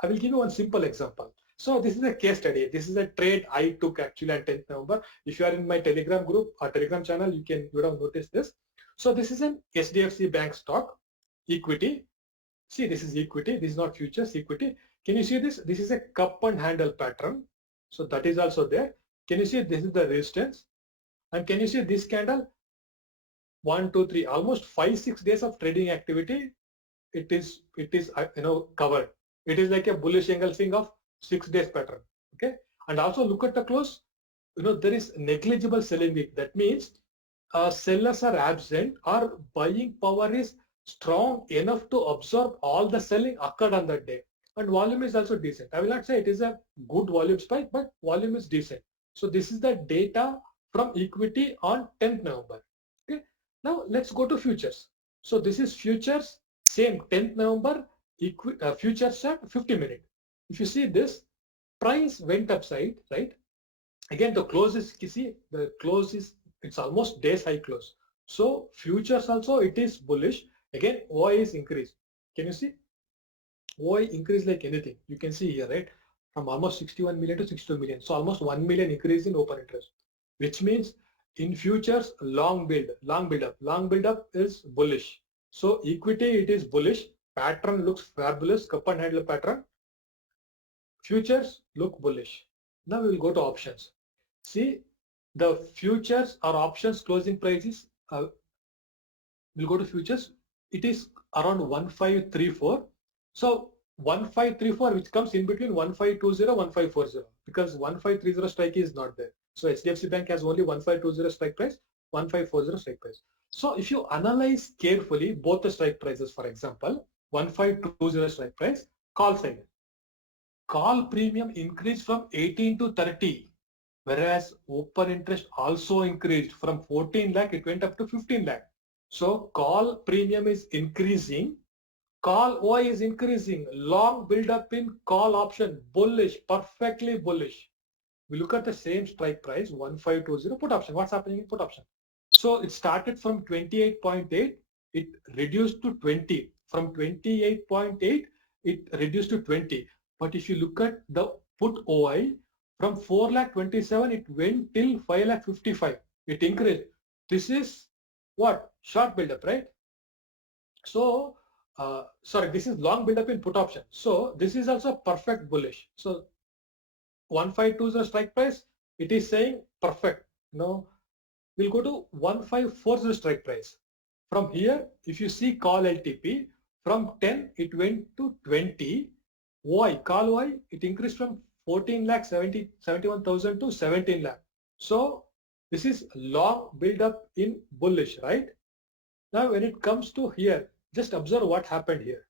I will give you one simple example. So this is a case study. This is a trade I took actually on 10th November. If you are in my Telegram group or Telegram channel, you would have noticed this. So this is an SDFC bank stock, equity. See, this is equity. This is not futures, equity. Can you see this? This is a cup and handle pattern. So that is also there. Can you see this is the resistance? And can you see this candle? 1, 2, 3, almost 5-6 days of trading activity. It is covered. It is like a bullish engulfing of 6 days pattern. Okay, and also look at the close. There is negligible selling week. That means sellers are absent, or buying power is strong enough to absorb all the selling occurred on that day. and volume is also decent. I will not say it is a good volume spike, but volume is decent. So this is the data from equity on 10th November. Okay. Now let's go to futures. So this is futures, same 10th November, futures chart 50-minute. If you see this, price went upside, right? Again, the close is, you see, the close is, it's almost day's high close. So futures also, it is bullish. Again, OI is increased. Can you see? OI increased like anything. You can see here, right? From almost 61 million to 62 million. So almost 1 million increase in open interest, which means in futures, long build up is bullish. So equity, it is bullish. Pattern looks fabulous. Cup and handle pattern. Futures look bullish. Now we will go to options. See, the futures or options closing prices, we'll go to futures. It is around 1534. So 1534, which comes in between 1520, 1540, because 1530 strike is not there. So HDFC Bank has only 1520 strike price, 1540 strike price. So if you analyze carefully both the strike prices, for example, 1520 strike price, call side. Call premium increased from 18 to 30, whereas open interest also increased from 14 lakh, it went up to 15 lakh. So call premium is increasing, call OI is increasing, long build up in call option, bullish, perfectly bullish. We look at the same strike price, 1520 put option. What's happening in put option? So it started from 28.8, it reduced to 20. From 28.8, it reduced to 20. But if you look at the put OI, from 4 lakh 27, it went till 5 lakh 55. It increased. This is what? Short build-up, right? So, sorry, this is long build-up in put option. So this is also perfect bullish. So 1520 strike price, it is saying perfect. No, we'll go to 1540 strike price. From here, if you see call LTP, from 10 it went to 20. Why? Call Y, it increased from 14 lakh 71,000 to 17 lakh. So this is long build up in bullish, right? Now when it comes to here, just observe what happened here.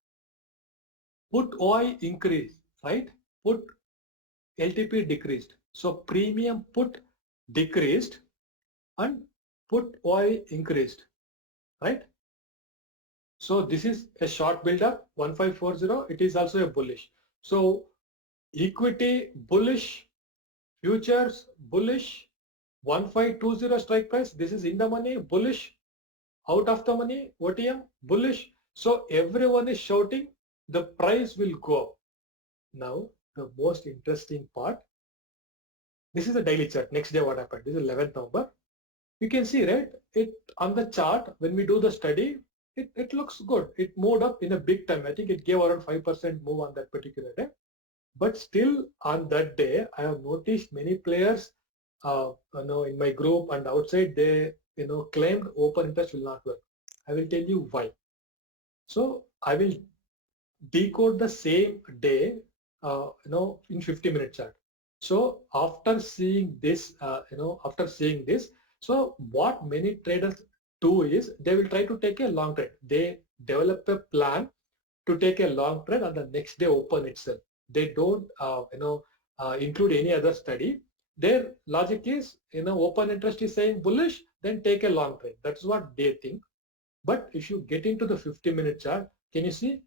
Put OI increased, right? Put LTP decreased. So premium put decreased and put OI increased, right? So this is a short build-up, 1540. It is also a bullish. So equity bullish, futures bullish, 1520 strike price. This is in the money bullish, out of the money OTM bullish. So everyone is shouting the price will go up. Now the most interesting part. This is a daily chart. Next day what happened? This is 11th November. You can see, right? It on the chart when we do the study, it looks good. It moved up in a big time. I think it gave around 5% move on that particular day. But still on that day, I have noticed many players, in my group and outside, they claimed open interest will not work. I will tell you why. So I will decode the same day, in 50-minute chart. So after seeing this, so what many traders do is they will try to take a long trade. They develop a plan to take a long trade and the next day open itself. They don't, include any other study. Their logic is, open interest is saying bullish, then take a long trade. That's what they think. But if you get into the 50-minute chart, can you see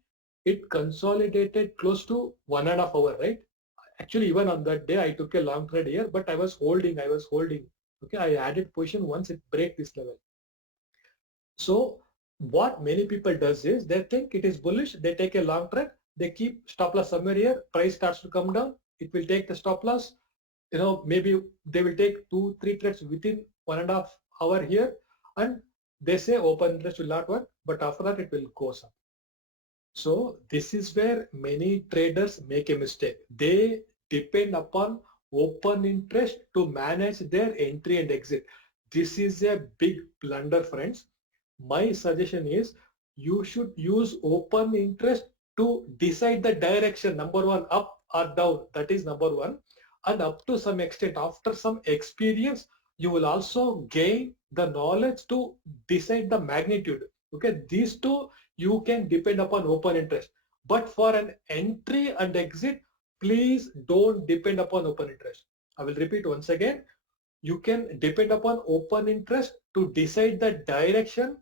it consolidated close to 1.5 hour, right? Actually, even on that day, I took a long trade here, but I was holding. Okay, I added position once it break this level. So what many people does is they think it is bullish, they take a long trade, they keep stop loss somewhere here, price starts to come down, it will take the stop loss, maybe they will take 2-3 trades within 1.5 hour here, and they say open interest will not work, but after that it will go up. So this is where many traders make a mistake. They depend upon open interest to manage their entry and exit. This is a big blunder, friends. My suggestion is you should use open interest to decide the direction, number one, up or down, that is number one. And up to some extent, after some experience, you will also gain the knowledge to decide the magnitude. Okay, these two you can depend upon open interest. But for an entry and exit, please don't depend upon open interest. I will repeat once again. You can depend upon open interest to decide the direction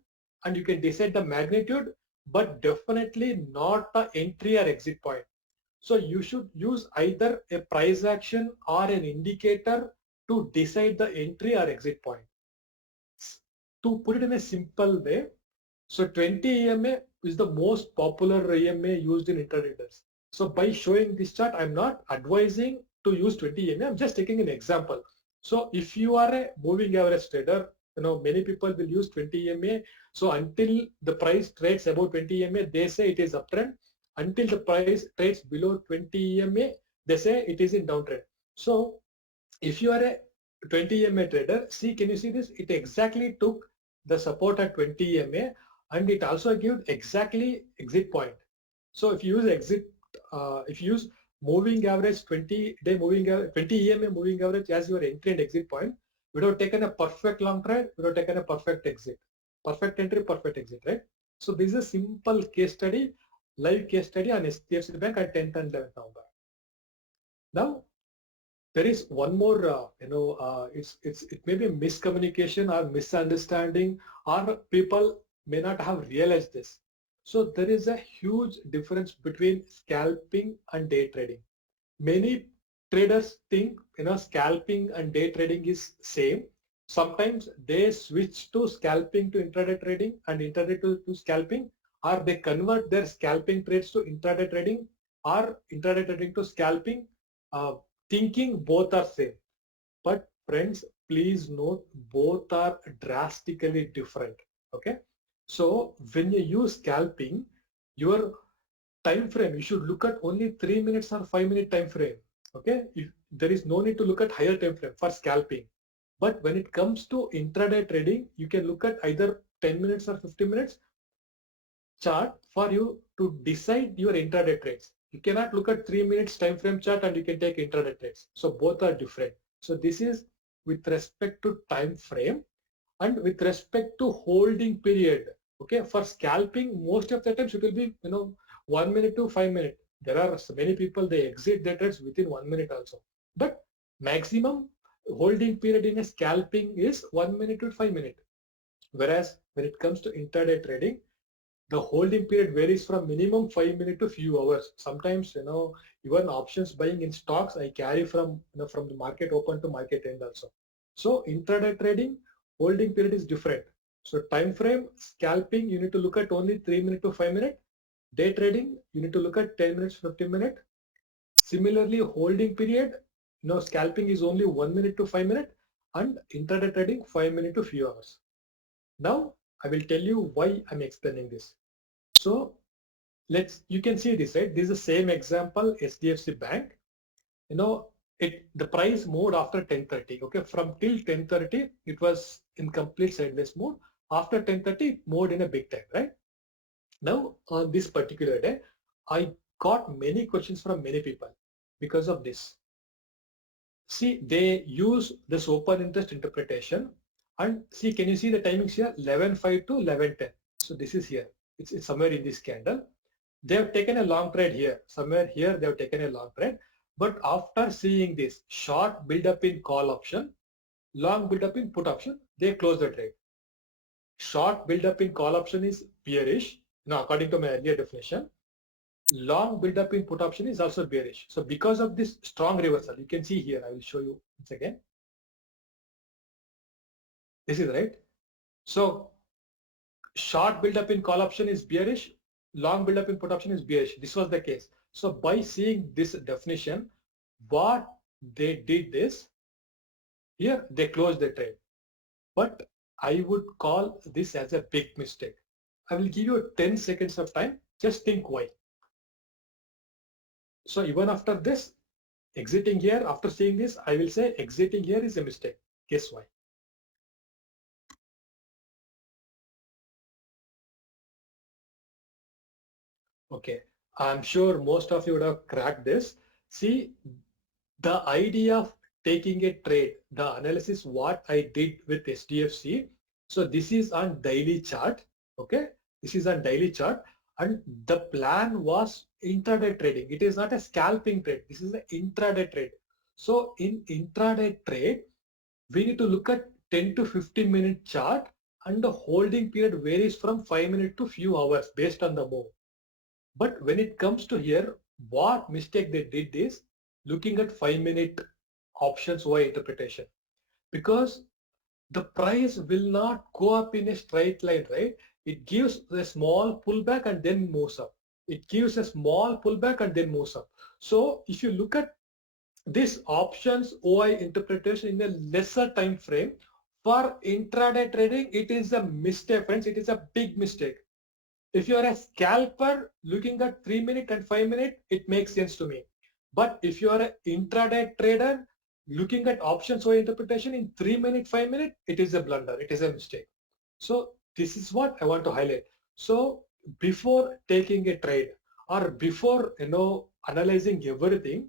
and you can decide the magnitude, but definitely not the entry or exit point. So you should use either a price action or an indicator to decide the entry or exit point. To put it in a simple way, so 20 EMA is the most popular EMA used in intradayers. So by showing this chart, I'm not advising to use 20 EMA. I'm just taking an example. So if you are a moving average trader, many people will use 20 EMA. So until the price trades above 20 EMA, they say it is uptrend. Until the price trades below 20 EMA, they say it is in downtrend. So if you are a 20 EMA trader, see, can you see this? It exactly took the support at 20 EMA and it also gives exactly exit point. So if you use if you use moving average 20-day moving average, 20 EMA moving average as your entry and exit point, we would have taken a perfect long trade, we would have taken a perfect exit, perfect entry, perfect exit, right? So this is a simple case study, live case study on HDFC Bank at 10th and 11th November. Now, there is one more, it may be a miscommunication or misunderstanding, or people may not have realized this. So there is a huge difference between scalping and day trading. Many traders think scalping and day trading is same. Sometimes they switch to scalping to intraday trading and intraday to scalping, or they convert their scalping trades to intraday trading or intraday trading to scalping, uh, thinking both are same. But friends, please note both are drastically different. Okay, so when you use scalping, your time frame, you should look at only 3 minutes or 5-minute time frame. Okay, there is no need to look at higher time frame for scalping. But when it comes to intraday trading, you can look at either 10 minutes or 15 minutes chart for you to decide your intraday trades. You cannot look at 3 minutes time frame chart and you can take intraday trades. So both are different. So this is with respect to time frame and with respect to holding period. Okay, for scalping, most of the times it will be 1 minute to 5 minutes. There are many people, they exit their trades within 1 minute also. But maximum holding period in a scalping is 1 minute to 5 minutes. Whereas when it comes to intraday trading, the holding period varies from minimum 5 minutes to few hours. Sometimes, even options buying in stocks, I carry from, from the market open to market end also. So intraday trading, holding period is different. So time frame, scalping, you need to look at only 3 minutes to 5 minutes. Day trading, you need to look at 10 minutes, 15 minutes. Similarly, holding period, scalping is only 1 minute to 5 minutes and intraday trading 5 minutes to few hours. Now, I will tell you why I'm explaining this. So you can see this, right? This is the same example, HDFC Bank. The price moved after 10:30. Okay, from till 10:30, it was in complete sideways mode. After 10:30, it moved in a big time, right? Now, on this particular day, I got many questions from many people because of this. See, they use this open interest interpretation and see, can you see the timings here? 11:05 to 11:10. So this is here. It's somewhere in this candle. They have taken a long trade here. Somewhere here they have taken a long trade. But after seeing this short build up in call option, long build up in put option, they close the trade. Short build up in call option is bearish, according to my earlier definition. Long build up in put option is also bearish. So because of this strong reversal, you can see here, I will show you once again. This is right. So short build up in call option is bearish, long build up in put option is bearish. This was the case. So by seeing this definition, what they did is, here they closed the trade. But I would call this as a big mistake. I will give you 10 seconds of time. Just think why. So even after this, exiting here, after seeing this, I will say exiting here is a mistake. Guess why? Okay, I'm sure most of you would have cracked this. See, the idea of taking a trade, the analysis what I did with HDFC. So this is on daily chart. Okay, this is on daily chart. and the plan was intraday trading. It is not a scalping trade. This is an intraday trade. So in intraday trade, we need to look at 10 to 15 minute chart, and the holding period varies from 5 minutes to few hours based on the move. But when it comes to here, what mistake they did is looking at 5-minute options Y interpretation, because the price will not go up in a straight line, right? It gives a small pullback and then moves up. It gives a small pullback and then moves up. So if you look at this options OI interpretation in a lesser time frame, for intraday trading, it is a mistake, friends. It is a big mistake. If you are a scalper looking at 3-minute and 5-minute, it makes sense to me. But if you are an intraday trader looking at options or interpretation in 3-minute, 5-minute, it is a blunder. It is a mistake. So this is what I want to highlight. So before taking a trade or before analyzing everything,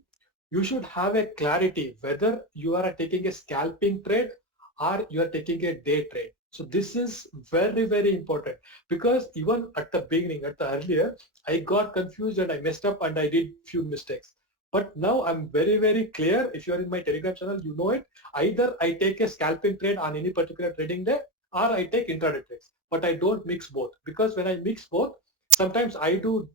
you should have a clarity whether you are taking a scalping trade or you are taking a day trade. So this is very, very important, because even at the beginning, at the earlier, I got confused and I messed up and I did few mistakes. But now I'm very, very clear. If you are in my Telegram channel, you know it. Either I take a scalping trade on any particular trading day, or I take intraday trades. But I don't mix both, because when I mix both, sometimes I do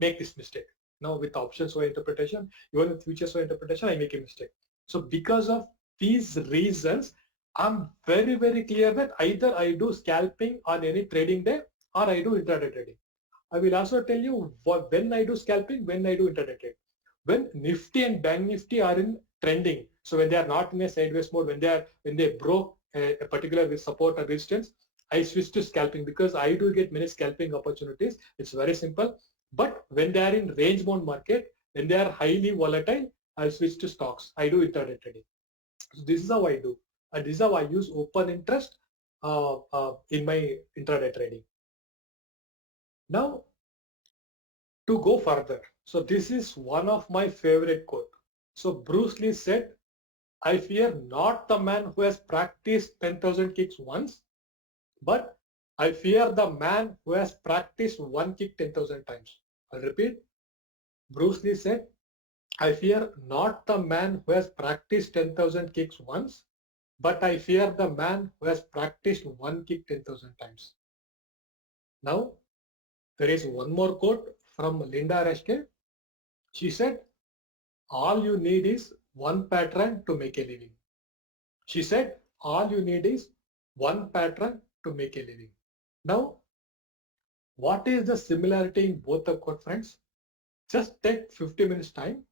make this mistake. Now with options or interpretation, even with futures or interpretation, I make a mistake. So because of these reasons, I'm very, very clear that either I do scalping on any trading day or I do intraday trading. I will also tell you when I do scalping, when I do intraday trade. When Nifty and Bank Nifty are in trending, so when they are not in a sideways mode, when they broke a particular support or resistance, I switch to scalping, because I do get many scalping opportunities. It's very simple. But when they are in range bound market, when they are highly volatile, I'll switch to stocks. I do intraday trading. So this is how I do, and this is how I use open interest in my intraday trading. Now to go further, so this is one of my favorite quote. So Bruce Lee said, "I fear not the man who has practiced 10,000 kicks once, but I fear the man who has practiced one kick 10,000 times." I'll repeat. Bruce Lee said, "I fear not the man who has practiced 10,000 kicks once, but I fear the man who has practiced one kick 10,000 times." Now, there is one more quote from Linda Reschke. She said, "All you need is one pattern to make a living." She said, "All you need is one pattern to make a living." Now, what is the similarity in both the quote, friends? Just take 50 minutes time,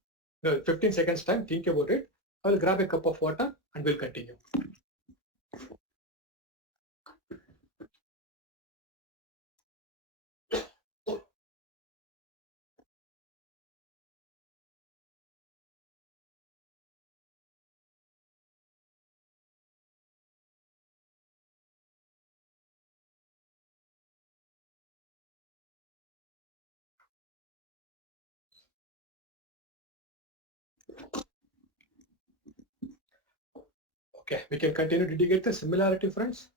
no, 15 seconds time, think about it. I will grab a cup of water and we'll continue. Okay, we can continue. Did you get the similarity, friends?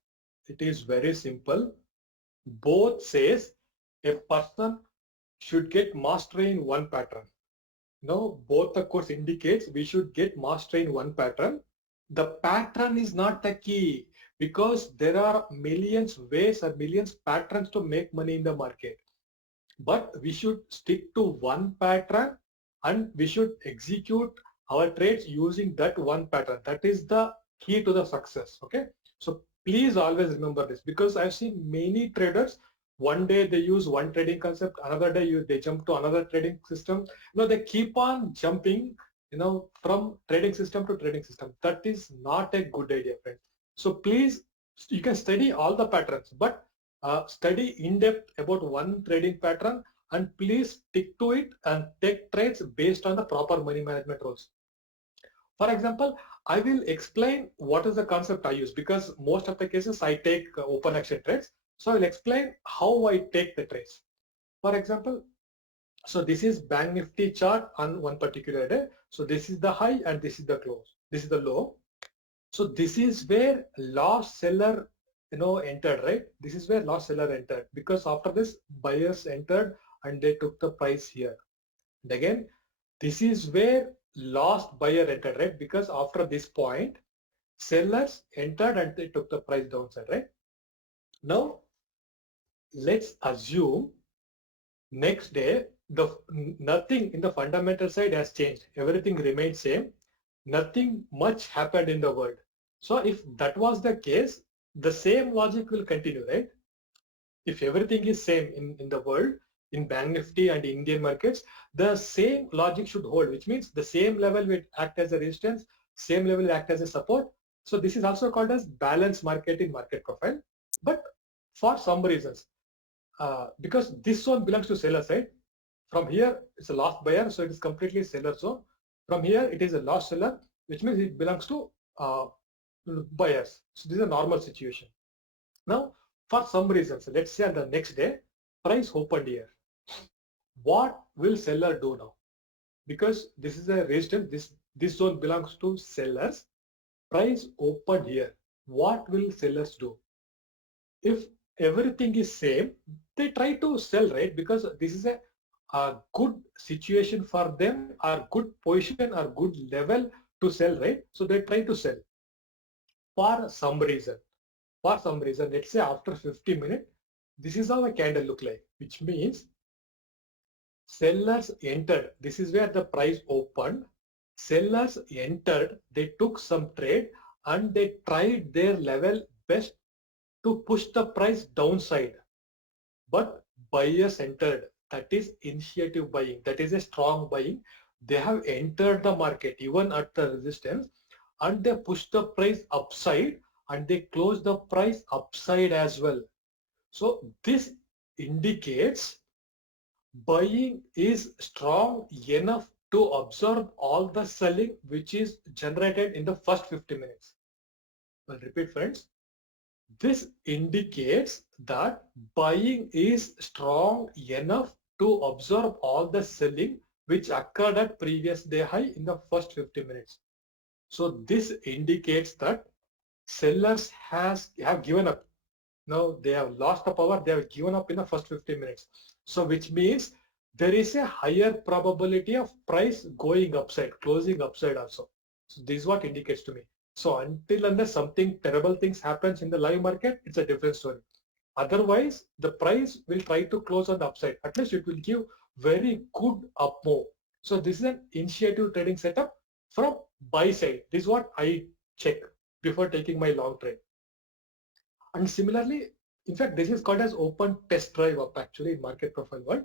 It is very simple. Both says a person should get mastery in one pattern. No, both the course indicates we should get mastery in one pattern. The pattern is not the key, because there are millions ways or millions patterns to make money in the market. But we should stick to one pattern and we should execute our trades using that one pattern. That is the key to the success. Okay. So please always remember this, because I've seen many traders, one day they use one trading concept, another day they jump to another trading system. They keep on jumping, from trading system to trading system. That is not a good idea, friend. So please, you can study all the patterns, but study in depth about one trading pattern, and please stick to it and take trades based on the proper money management rules. For example, I will explain what is the concept I use, because most of the cases I take open action trades. So I will explain how I take the trades. For example, so this is Bank Nifty chart on one particular day. So this is the high and this is the close. This is the low. So this is where last seller entered, right? This is where last seller entered, because after this buyers entered and they took the price here. And again, this is where last buyer entered, right? Because after this point, sellers entered and they took the price downside, right? Now, let's assume next day, nothing in the fundamental side has changed. Everything remained same. Nothing much happened in the world. So if that was the case, the same logic will continue, right? If everything is same in the world, in Bank Nifty and Indian markets, the same logic should hold, which means the same level will act as a resistance, same level will act as a support. So this is also called as balanced market in market profile. But for some reasons, because this zone belongs to seller side, from here it's a last buyer, so it is completely seller zone. From here it is a last seller, which means it belongs to buyers. So this is a normal situation. Now, for some reasons, let's say on the next day, price opened here. What will seller do now? Because this is a resistance, this zone belongs to sellers. Price opened here. What will sellers do? If everything is same, they try to sell, right? Because this is a good situation for them, or good position, or good level to sell, right? So they try to sell for some reason. For some reason, let's say after 50 minutes, this is how a candle look like, which means sellers entered. This is where the price opened. Sellers entered, they took some trade and they tried their level best to push the price downside. But buyers entered. That is initiative buying. That is a strong buying. They have entered the market even at the resistance and they push the price upside and they close the price upside as well. So this indicates buying is strong enough to absorb all the selling which is generated in the first 50 minutes. I'll repeat, friends. This indicates that buying is strong enough to absorb all the selling which occurred at previous day high in the first 50 minutes. So this indicates that sellers have given up. Now they have lost the power, they have given up in the first 50 minutes. So which means there is a higher probability of price going upside, closing upside also. So this is what indicates to me. So until unless something terrible things happens in the live market, it's a different story. Otherwise, the price will try to close on the upside. At least it will give very good up move. So this is an initiative trading setup from buy side. This is what I check before taking my long trade. And similarly, in fact, this is called as open test drive up actually in market profile world.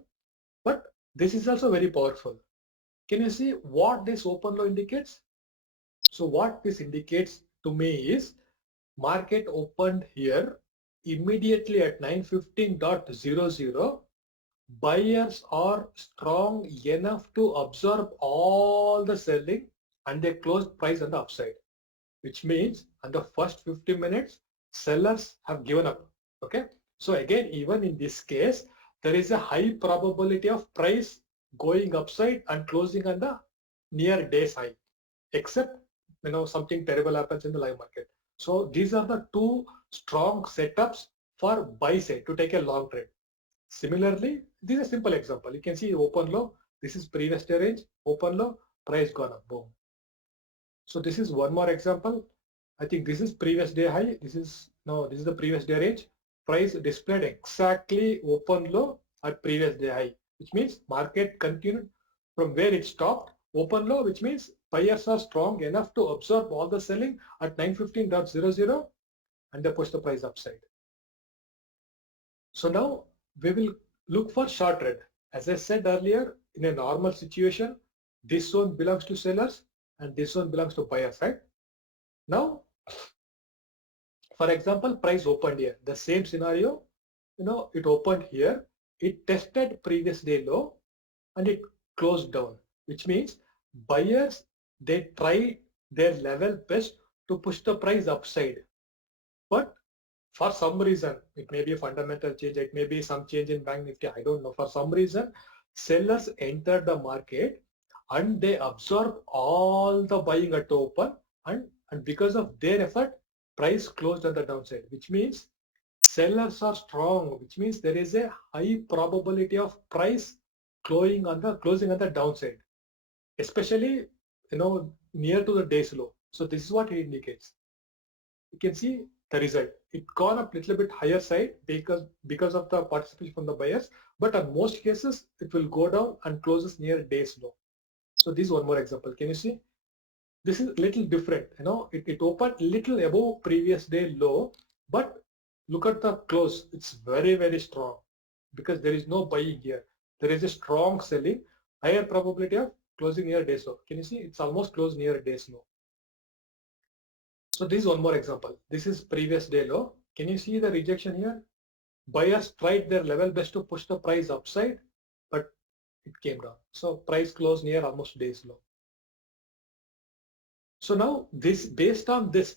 But this is also very powerful. Can you see what this open low indicates? So what this indicates to me is market opened here immediately at 915.00. Buyers are strong enough to absorb all the selling and they closed price on the upside, which means in the first 50 minutes sellers have given up. Okay, so again, even in this case, there is a high probability of price going upside and closing on the near day's high, except something terrible happens in the live market. So these are the two strong setups for buy side to take a long trade. Similarly, this is a simple example. You can see open low, this is previous day range, open low, price gone up, boom. So this is one more example. I think this is previous day high. This is the previous day range. Price displayed exactly open low at previous day high, which means market continued from where it stopped, open low, which means buyers are strong enough to absorb all the selling at 915.00 and they push the price upside. So now we will look for short trade. As I said earlier, in a normal situation, this zone belongs to sellers and this one belongs to buyers, right? Now, for example, price opened here. The same scenario, it opened here. It tested previous day low and it closed down, which means buyers, they try their level best to push the price upside. But for some reason, it may be a fundamental change, it may be some change in Bank Nifty, I don't know. For some reason, sellers entered the market and they absorb all the buying at the open and because of their effort, price closed on the downside, which means sellers are strong, which means there is a high probability of price closing on the downside, especially near to the day's low. So this is what it indicates. You can see the result. It gone up little bit higher side because of the participation from the buyers, but in most cases it will go down and closes near day's low. So this is one more example. Can you see? This is little different. It opened little above previous day low, but look at the close. It's very strong because there is no buying here. There is a strong selling, higher probability of closing near day's low. Can you see? It's almost closed near day's low. So this is one more example. This is previous day low. Can you see the rejection here? Buyers tried their level best to push the price upside, but it came down. So price closed near almost day's low. So now based on this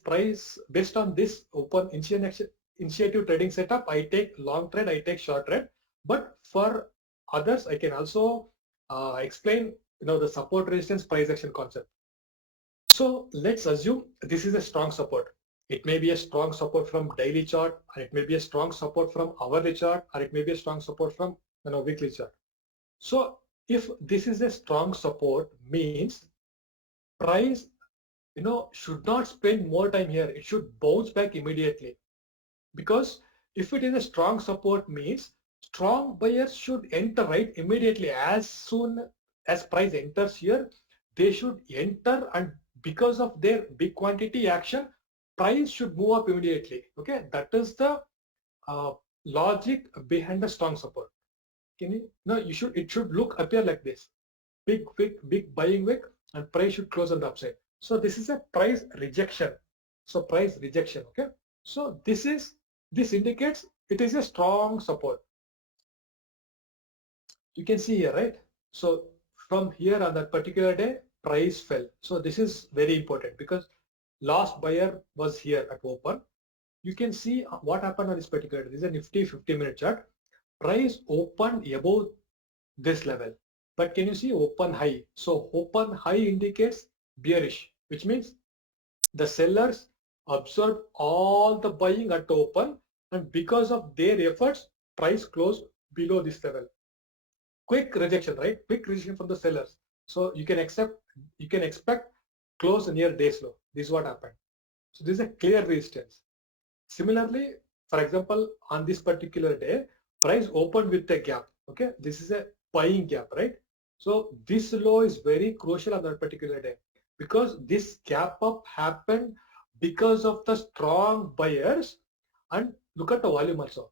open initiative trading setup, I take long trade, I take short trade. But for others, I can also explain the support resistance price action concept. So let's assume this is a strong support. It may be a strong support from daily chart, or it may be a strong support from hourly chart, or it may be a strong support from weekly chart. So if this is a strong support, means price should not spend more time here. It should bounce back immediately, because if it is a strong support, means strong buyers should enter right immediately. As soon as price enters here, they should enter, and because of their big quantity action, price should move up immediately. Okay, that is the uh, logic behind the strong support. Can you it should appear like this: big buying wick, and price should close on the upside. So this is a price rejection. So price rejection. Okay. So this indicates it is a strong support. You can see here, right? So from here on that particular day, price fell. So this is very important because last buyer was here at open. You can see what happened on this particular day. This is a Nifty 50-minute chart. Price opened above this level, but can you see open high? So open high indicates bearish, which means the sellers absorbed all the buying at the open, and because of their efforts, price closed below this level. Quick rejection, right? Quick rejection from the sellers. So you can expect close near day's low. This is what happened. So this is a clear resistance. Similarly, for example, on this particular day, price opened with a gap. Okay, this is a buying gap, right? So this low is very crucial on that particular day, because this gap up happened because of the strong buyers. And look at the volume also.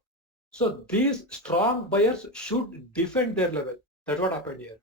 So these strong buyers should defend their level. That's what happened here.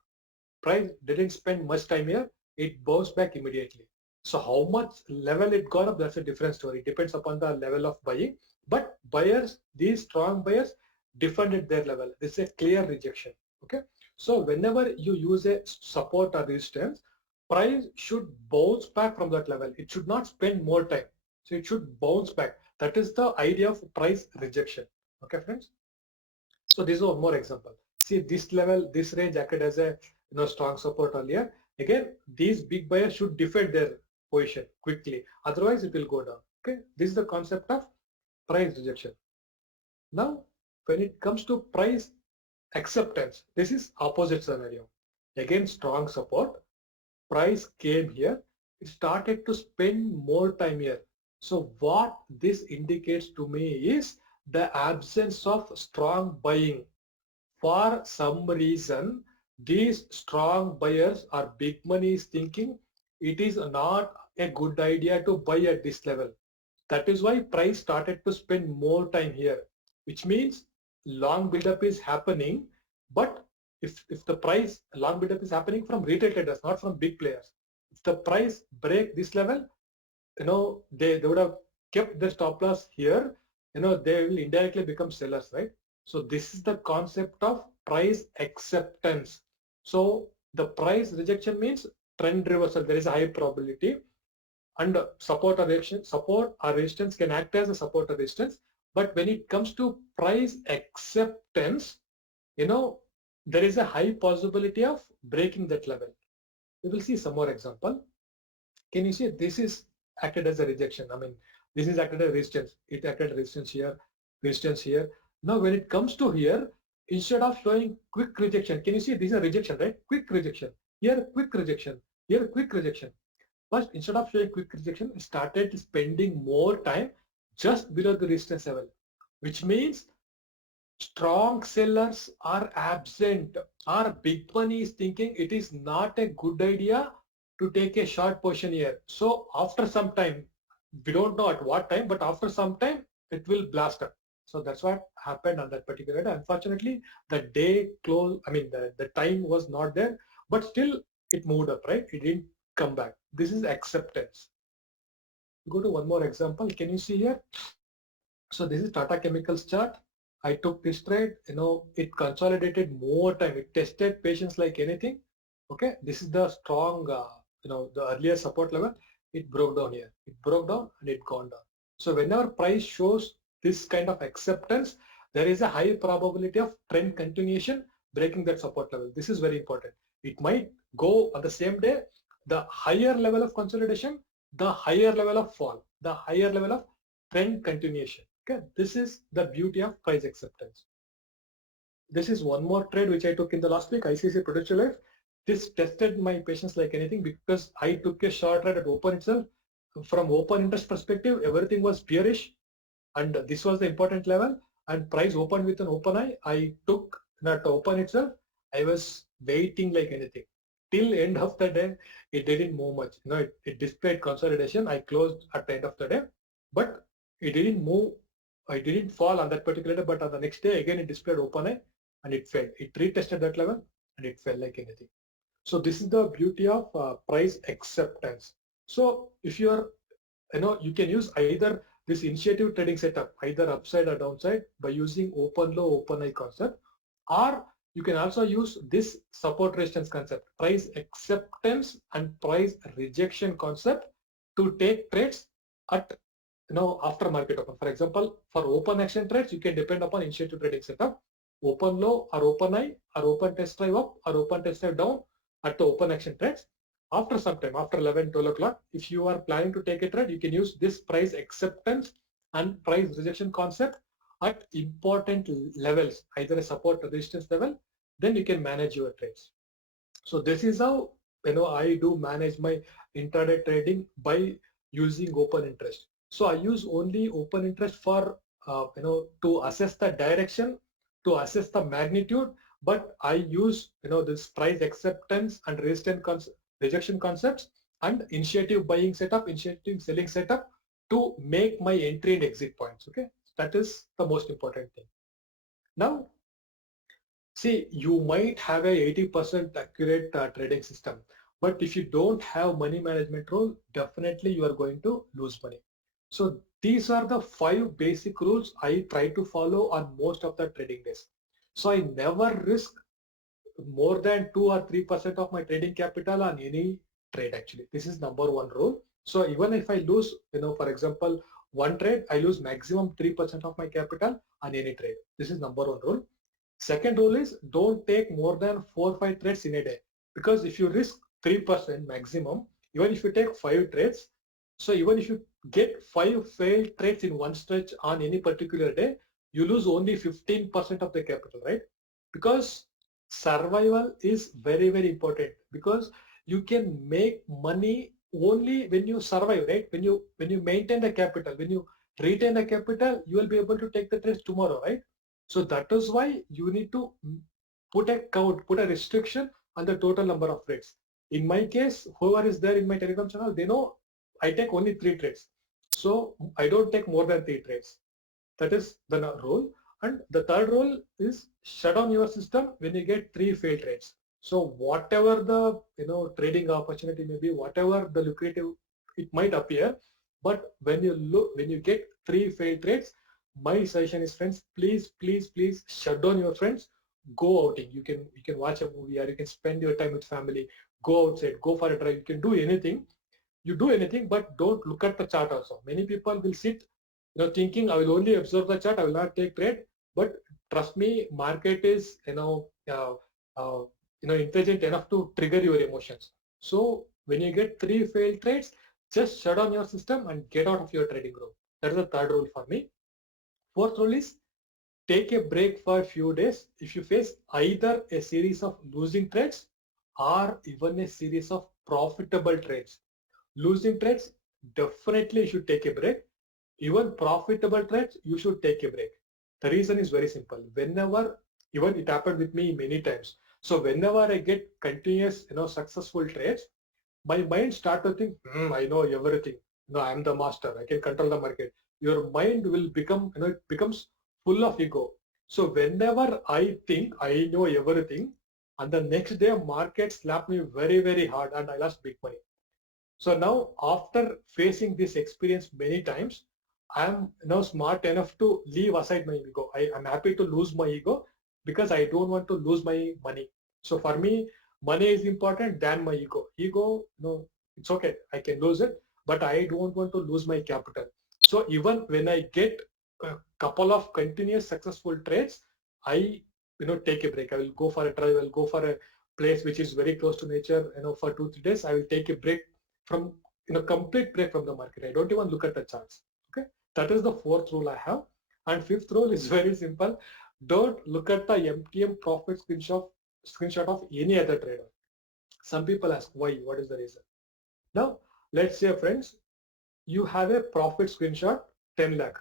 Price didn't spend much time here. It bounced back immediately. So how much level it got up, that's a different story. It depends upon the level of buying. But buyers, these strong buyers, defended their level. This is a clear rejection. Okay. So whenever you use a support or resistance, price should bounce back from that level. It should not spend more time. So it should bounce back. That is the idea of price rejection. Okay, friends. So this is one more example. See, this level, this range acted as a strong support earlier. Again, these big buyers should defend their position quickly. Otherwise, it will go down. Okay, this is the concept of price rejection. Now, when it comes to price acceptance, this is opposite scenario. Again, strong support. Price came here. It started to spend more time here. So what this indicates to me is the absence of strong buying. For some reason, these strong buyers or big money is thinking it is not a good idea to buy at this level. That is why price started to spend more time here, which means long buildup is happening. But if the price long buildup is happening from retail traders, not from big players. If the price break this level, they would have kept the stop loss here. They will indirectly become sellers, right? So this is the concept of price acceptance. So the price rejection means trend reversal. There is a high probability, and support or resistance can act as a support or resistance. But when it comes to price acceptance, there is a high possibility of breaking that level. We will see some more example. Can you see this is acted as a rejection? I mean, this is acted as resistance. It acted as resistance here. resistance here. Now when it comes to here, instead of showing quick rejection, can you see this is a rejection, right? Quick rejection, here quick rejection, here quick rejection. But instead of showing quick rejection, it started spending more time just below the resistance level, which means strong sellers are absent. Our big money is thinking it is not a good idea to take a short position here. So after some time, we don't know at what time, but after some time it will blast up. So that's what happened on that particular day. Unfortunately, the day close, I mean the time was not there, but still it moved up, right? It didn't come back. This is acceptance. Go to one more example. Can you see here? So this is Tata Chemicals chart. I took this trade, it consolidated more time. It tested patience like anything. Okay, this is the strong, the earlier support level. It broke down here. It broke down and it gone down. So whenever price shows this kind of acceptance, there is a high probability of trend continuation breaking that support level. This is very important. It might go on the same day. The higher level of consolidation, the higher level of fall, the higher level of trend continuation. Okay, this is the beauty of price acceptance. This is one more trade which I took in the last week, ICC Prudential Life. This tested my patience like anything because I took a short trade at open itself. From open interest perspective, everything was bearish and this was the important level and price opened with an open eye. I took that open itself. I was waiting like anything. Till end of the day, it didn't move much. It displayed consolidation. I closed at the end of the day, but it didn't move. I didn't fall on that particular day, but on the next day again it displayed open eye and it fell. It retested that level and it fell like anything. So this is the beauty of price acceptance. So if you are, you can use either this initiative trading setup, either upside or downside by using open low, open high concept, or you can also use this support resistance concept, price acceptance and price rejection concept to take trades at after market open. For example, for open action trades, you can depend upon initiative trading setup, open low or open high or open test drive up or open test drive down at the open action trades. After some time, after 11, 12 o'clock, if you are planning to take a trade, you can use this price acceptance and price rejection concept at important levels, either a support or resistance level, then you can manage your trades. So this is how I do manage my intraday trading by using open interest. So I use only open interest for to assess the direction, to assess the magnitude, but I use this price acceptance and resistance rejection concepts and initiative buying setup, initiative selling setup to make my entry and exit points. Okay, that is the most important thing. Now see, you might have a 80% accurate trading system, but if you don't have money management rule, definitely you are going to lose money. So these are the 5 basic rules I try to follow on most of the trading days. So I never risk more than 2 or 3% of my trading capital on any trade actually. This is number one rule. So even if I lose, for example, one trade, I lose maximum 3% of my capital on any trade. This is number one rule. Second rule is don't take more than 4 or 5 trades in a day, because if you risk 3% maximum, even if you take 5 trades, so even if you get 5 failed trades in one stretch on any particular day, you lose only 15% of the capital, right? Because survival is very, very important, because you can make money only when you survive, right? When you maintain the capital, when you retain the capital, you will be able to take the trades tomorrow, right? So that is why you need to put a count, put a restriction on the total number of trades. In my case, whoever is there in my Telegram channel, they know I take only 3 trades. So I don't take more than 3 trades. That is the rule. And the third rule is shut down your system when you get 3 failed trades. So whatever the trading opportunity may be, whatever the lucrative it might appear, but when you get 3 failed trades, my suggestion is, friends, please shut down your friends. Go outing. You can watch a movie, or you can spend your time with family. Go outside. Go for a drive. You can do anything. You do anything, but don't look at the chart also. Many people will sit thinking I will only observe the chart, I will not take trade. But trust me, market is intelligent enough to trigger your emotions. So when you get 3 failed trades, just shut down your system and get out of your trading group. That is the third rule for me. Fourth rule is take a break for a few days if you face either a series of losing trades or even a series of profitable trades. Losing trades, definitely you should take a break. Even profitable trades, you should take a break. The reason is very simple. Whenever, even it happened with me many times. So whenever I get continuous, successful trades, my mind start to think, I know everything. No, I'm the master. I can control the market. Your mind will become, it becomes full of ego. So whenever I think I know everything, and the next day market slapped me very, very hard and I lost big money. So now after facing this experience many times, I am now smart enough to leave aside my ego. I am happy to lose my ego because I don't want to lose my money. So for me, money is important than my ego. Ego, it's okay. I can lose it, but I don't want to lose my capital. So even when I get a couple of continuous successful trades, I take a break. I will go for a drive. I will go for a place which is very close to nature. For 2-3 days, I will take a break from complete break from the market. I don't even look at the charts. Okay, that is the fourth rule I have. And fifth rule is very simple. Don't look at the MTM profit screenshot of any other trader. Some people ask why. What is the reason? Now let's say, friends, you have a profit screenshot 10 lakh.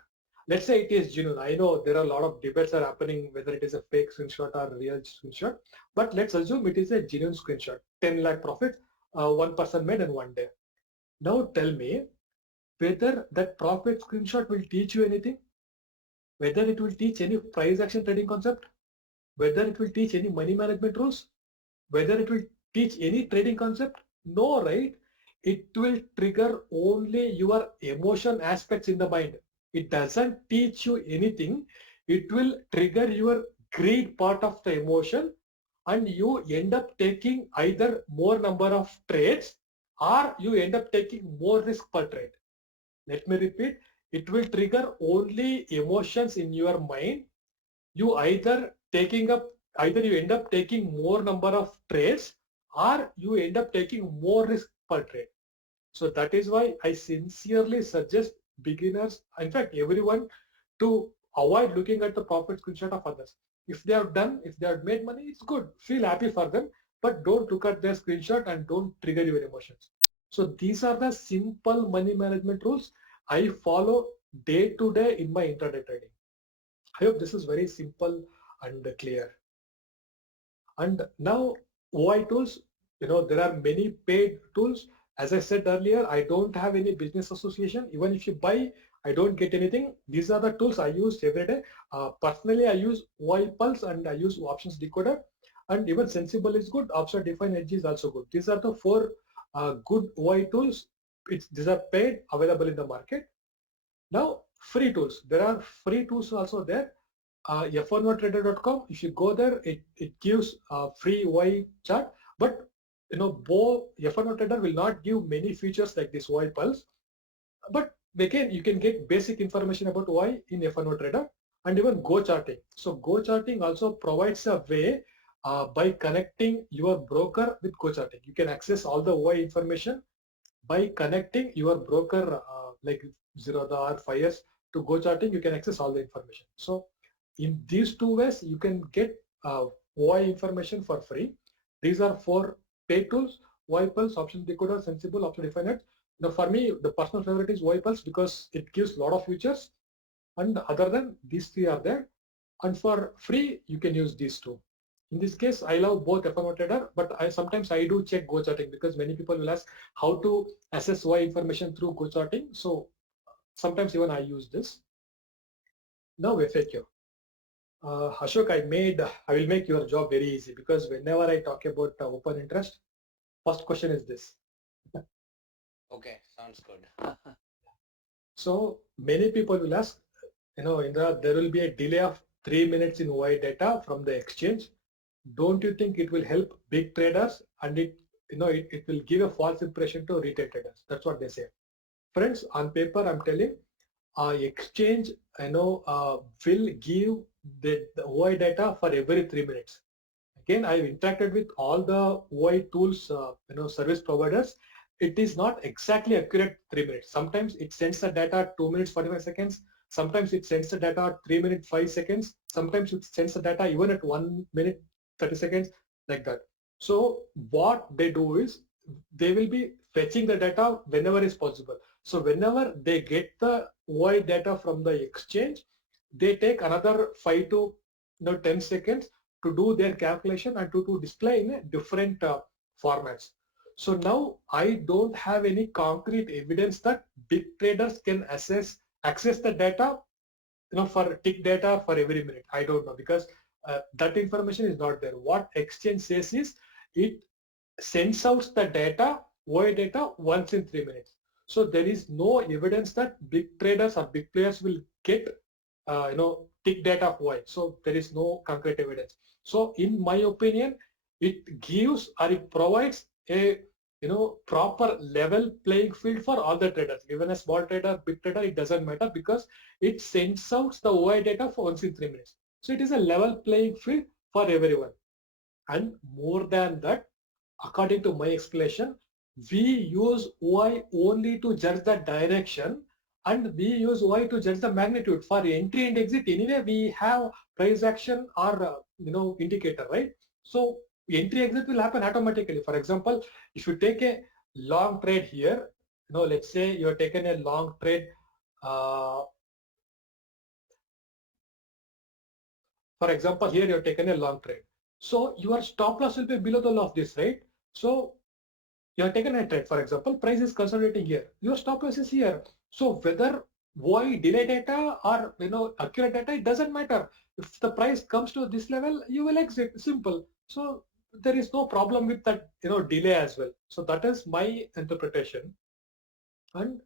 Let's say it is genuine. I know there are a lot of debates are happening whether it is a fake screenshot or real screenshot, but let's assume it is a genuine screenshot. 10 lakh profit, one person made in one day. Now tell me whether that profit screenshot will teach you anything, whether it will teach any price action trading concept, whether it will teach any money management rules, whether it will teach any trading concept. No, right? It will trigger only your emotion aspects in the mind. It doesn't teach you anything. It will trigger your greed part of the emotion, and you end up taking either more number of trades or you end up taking more risk per trade. Let me repeat, it will trigger only emotions in your mind. You either you end up taking more number of trades or you end up taking more risk per trade. So that is why I sincerely suggest beginners, in fact everyone, to avoid looking at the profit screenshot of others. If they have done, if they have made money, it's good. Feel happy for them, but don't look at their screenshot and don't trigger your emotions. So these are the simple money management rules I follow day to day in my intraday trading. I hope this is very simple and clear. And now OI tools, there are many paid tools. As I said earlier, I don't have any business association. Even if you buy, I don't get anything. These are the tools I use every day. Personally, I use OI Pulse and I use Options Decoder. And even Sensible is good. Option Define Edge is also good. These are the four good OI tools. These are paid, available in the market. Now, free tools. There are free tools also there. F1trader.com. If you go there, it gives a free Y chart, but both F1 Trader will not give many features like this Y Pulse. But again, you can get basic information about Y in F1 Trader and even Go Charting. So Go Charting also provides a way by connecting your broker with Go Charting. You can access all the Y information by connecting your broker like Zerodha or Fires to Go Charting. You can access all the information. So in these two ways, you can get OI information for free. These are four paid tools: OI Pulse, Option Decoder, Sensible, Option Definer. Now for me, the personal favorite is OI Pulse because it gives a lot of features, and other than these three are there. And for free, you can use these two. In this case, I love both F1 Trader, but sometimes I do check Go Charting because many people will ask how to assess OI information through Go Charting. So sometimes even I use this. Now FAQ. Ashok, I will make your job very easy because whenever I talk about open interest, first question is this. Okay, sounds good. So many people will ask, Indra, there will be a delay of 3 minutes in OI data from the exchange. Don't you think it will help big traders and it will give a false impression to retail traders? That's what they say. Friends, on paper, I'm telling, exchange, will give the OI data for every 3 minutes. Again, I've interacted with all the OI tools, service providers. It is not exactly accurate 3 minutes. Sometimes it sends the data 2 minutes 45 seconds. Sometimes it sends the data at 3 minutes 5 seconds. Sometimes it sends the data even at 1 minute 30 seconds, like that. So what they do is they will be fetching the data whenever is possible. So whenever they get the OI data from the exchange, they take another 5 to 10 seconds to do their calculation and to display in a different formats. So now I don't have any concrete evidence that big traders can access the data, for tick data for every minute. I don't know, because that information is not there. What exchange says is it sends out the data, OI data, once in 3 minutes. So there is no evidence that big traders or big players will get tick data of OI. So there is no concrete evidence. So in my opinion, it gives or it provides a proper level playing field for all the traders. Even a small trader, big trader, it doesn't matter, because it sends out the OI data for once in 3 minutes. So it is a level playing field for everyone. And more than that, according to my explanation, we use OI only to judge the direction, and we use OI to judge the magnitude. For entry and exit, anyway, we have price action or indicator, right? So entry exit will happen automatically. For example, if you take a long trade here, let's say you have taken a long trade. For example, here you have taken a long trade. So your stop loss will be below the low of this, right? So you have taken a trade, for example, price is consolidating here. Your stop loss is here. So whether why delay data or accurate data, it doesn't matter. If the price comes to this level, you will exit. Simple. So there is no problem with that delay as well. So that is my interpretation. And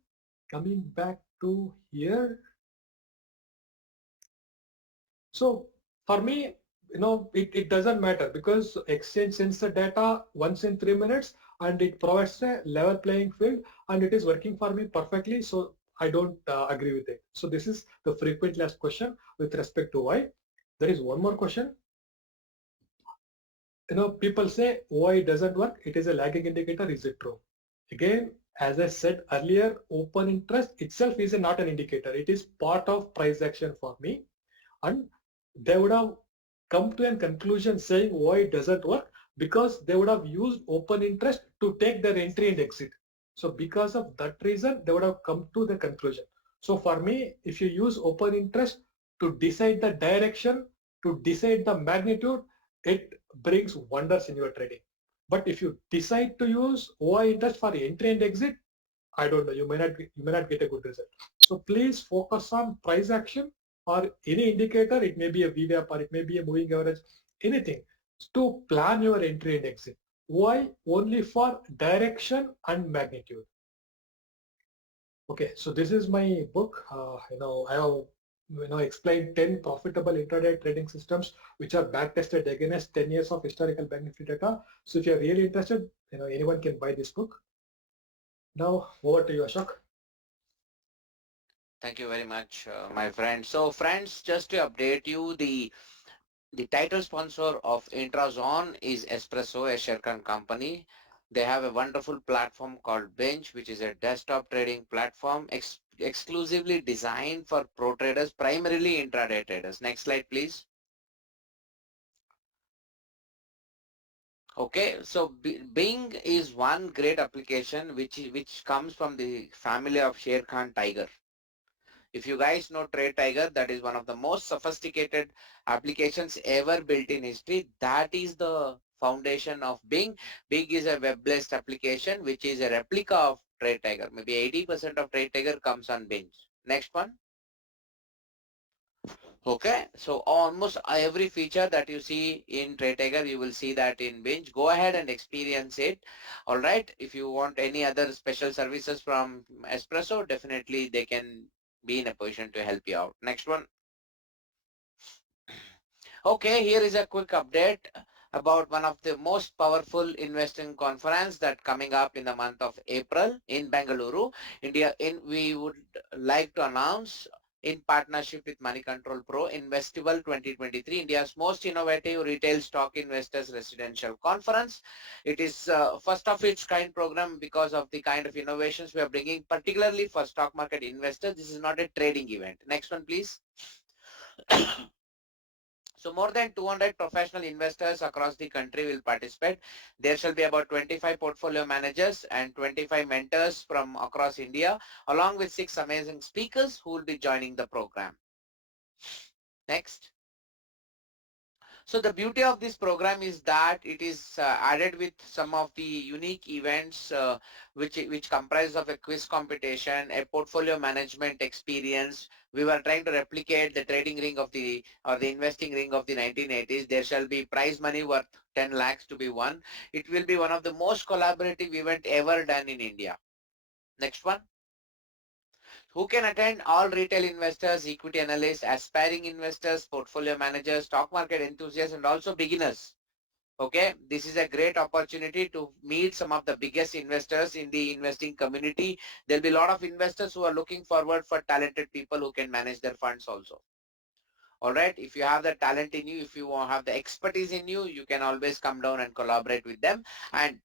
coming back to here, so for me, it doesn't matter, because exchange sends the data once in 3 minutes and it provides a level playing field, and it is working for me perfectly. So I don't agree with it. So this is the frequently asked question with respect to why. There is one more question. People say why doesn't work. It is a lagging indicator. Is it true? Again, as I said earlier, open interest itself is not an indicator. It is part of price action for me. And they would have come to a conclusion saying why it doesn't work, because they would have used open interest to take their entry and exit. So because of that reason, they would have come to the conclusion. So for me, if you use open interest to decide the direction, to decide the magnitude, it brings wonders in your trading. But if you decide to use OI interest for entry and exit, I don't know, you may not get a good result. So please focus on price action or any indicator. It may be a VWAP or it may be a moving average, anything, to plan your entry and exit. Why? Only for direction and magnitude. Okay, so this is my book. I have explained 10 profitable intraday trading systems which are back tested against 10 years of historical bank nifty data. So if you're really interested, anyone can buy this book. Now over to you, Ashok. Thank you very much, my friend. So friends, just to update you, the title sponsor of Intrazon is Espresso, a Sherkan company. They have a wonderful platform called Bench, which is a desktop trading platform exclusively designed for pro traders, primarily intraday traders. Next slide, please. Okay, so Bing is one great application which comes from the family of Sherkan Tiger. If you guys know Trade Tiger, that is one of the most sophisticated applications ever built in history. That is the foundation of Bing. Bing is a web-based application which is a replica of Trade Tiger. Maybe 80% of Trade Tiger comes on Bing. Next one. Okay, so almost every feature that you see in Trade Tiger, you will see that in Binge. Go ahead and experience it. All right, if you want any other special services from Espresso, definitely they can be in a position to help you out. Next one. Okay, here is a quick update about one of the most powerful investing conference that coming up in the month of April in Bengaluru, India. We would like to announce in partnership with Money Control Pro, Investival 2023, India's most innovative retail stock investors residential conference. It is first of its kind program because of the kind of innovations we are bringing, particularly for stock market investors. This is not a trading event. Next one, please. So more than 200 professional investors across the country will participate. There shall be about 25 portfolio managers and 25 mentors from across India, along with 6 amazing speakers who will be joining the program. Next. So the beauty of this program is that it is added with some of the unique events which comprise of a quiz competition, a portfolio management experience. We were trying to replicate the trading ring of the or the investing ring of the 1980s. There shall be prize money worth 10 lakhs to be won. It will be one of the most collaborative event ever done in India. Next one. Who can attend? All retail investors, equity analysts, aspiring investors, portfolio managers, stock market enthusiasts, and also beginners. Okay, this is a great opportunity to meet some of the biggest investors in the investing community. There'll be a lot of investors who are looking forward for talented people who can manage their funds also. All right, if you have the talent in you, if you have the expertise in you, you can always come down and collaborate with them. And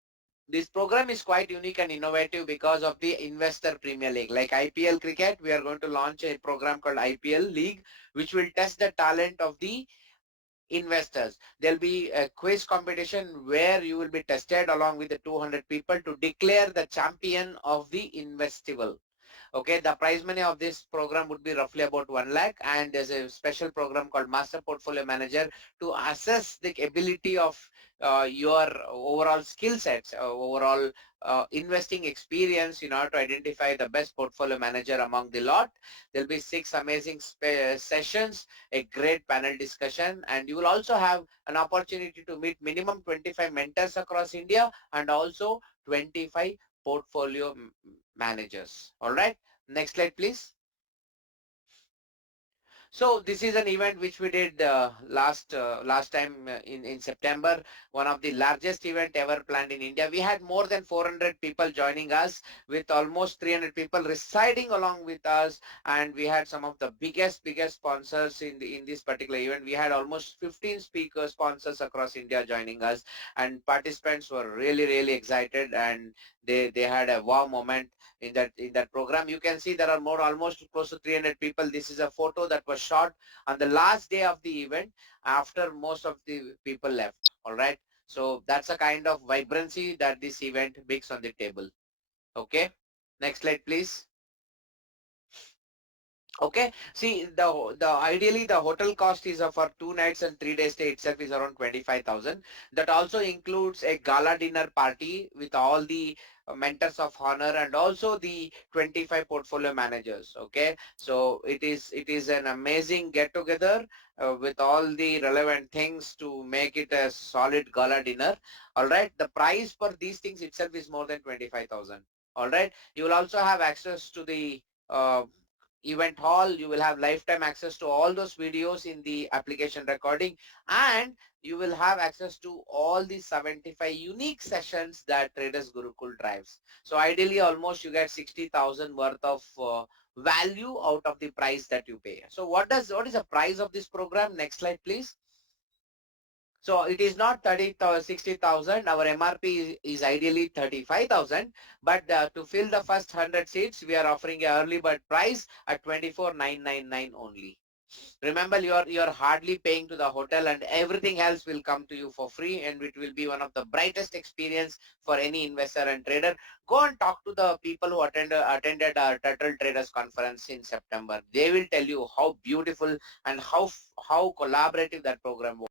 this program is quite unique and innovative because of the Investor Premier League. Like IPL cricket, we are going to launch a program called IPL League, which will test the talent of the investors. There'll be a quiz competition where you will be tested along with the 200 people to declare the champion of the Investival. Okay, the prize money of this program would be roughly about 1 lakh, and there's a special program called Master Portfolio Manager to assess the ability of your overall skill sets, overall investing experience in order to identify the best portfolio manager among the lot. There'll be 6 amazing sessions, a great panel discussion, and you will also have an opportunity to meet minimum 25 mentors across India and also 25 portfolio managers. All right. Next slide, please. So this is an event which we did last time in September, one of the largest event ever planned in India. We had more than 400 people joining us, with almost 300 people residing along with us, and we had some of the biggest sponsors in this particular event. We had almost 15 speaker sponsors across India joining us, and participants were really excited, and they had a wow moment in that program. You can see there are more, almost close to 300 people. This is a photo that was shot on the last day of the event after most of the people left. All right, so that's a kind of vibrancy that this event brings on the table. Okay, next slide, please. Okay, see, the ideally the hotel cost is for 2 nights and 3 days stay itself is around 25,000. That also includes a gala dinner party with all the mentors of honor and also the 25 portfolio managers. Okay, so it is an amazing get together with all the relevant things to make it a solid gala dinner. All right, the price for these things itself is more than 25,000. All right, you will also have access to the uh, event hall. You will have lifetime access to all those videos in the application recording, and you will have access to all the 75 unique sessions that Traders Gurukul drives. So ideally almost you get 60,000 worth of value out of the price that you pay. So what is the price of this program? Next slide, please. So it is not 60,000. Our MRP is ideally 35,000, but to fill the first 100 seats, we are offering a early bird price at 24,999 only. Remember, you're hardly paying to the hotel, and everything else will come to you for free, and it will be one of the brightest experience for any investor and trader. Go and talk to the people who attended our Turtle Traders Conference in September. They will tell you how beautiful and how collaborative that program was.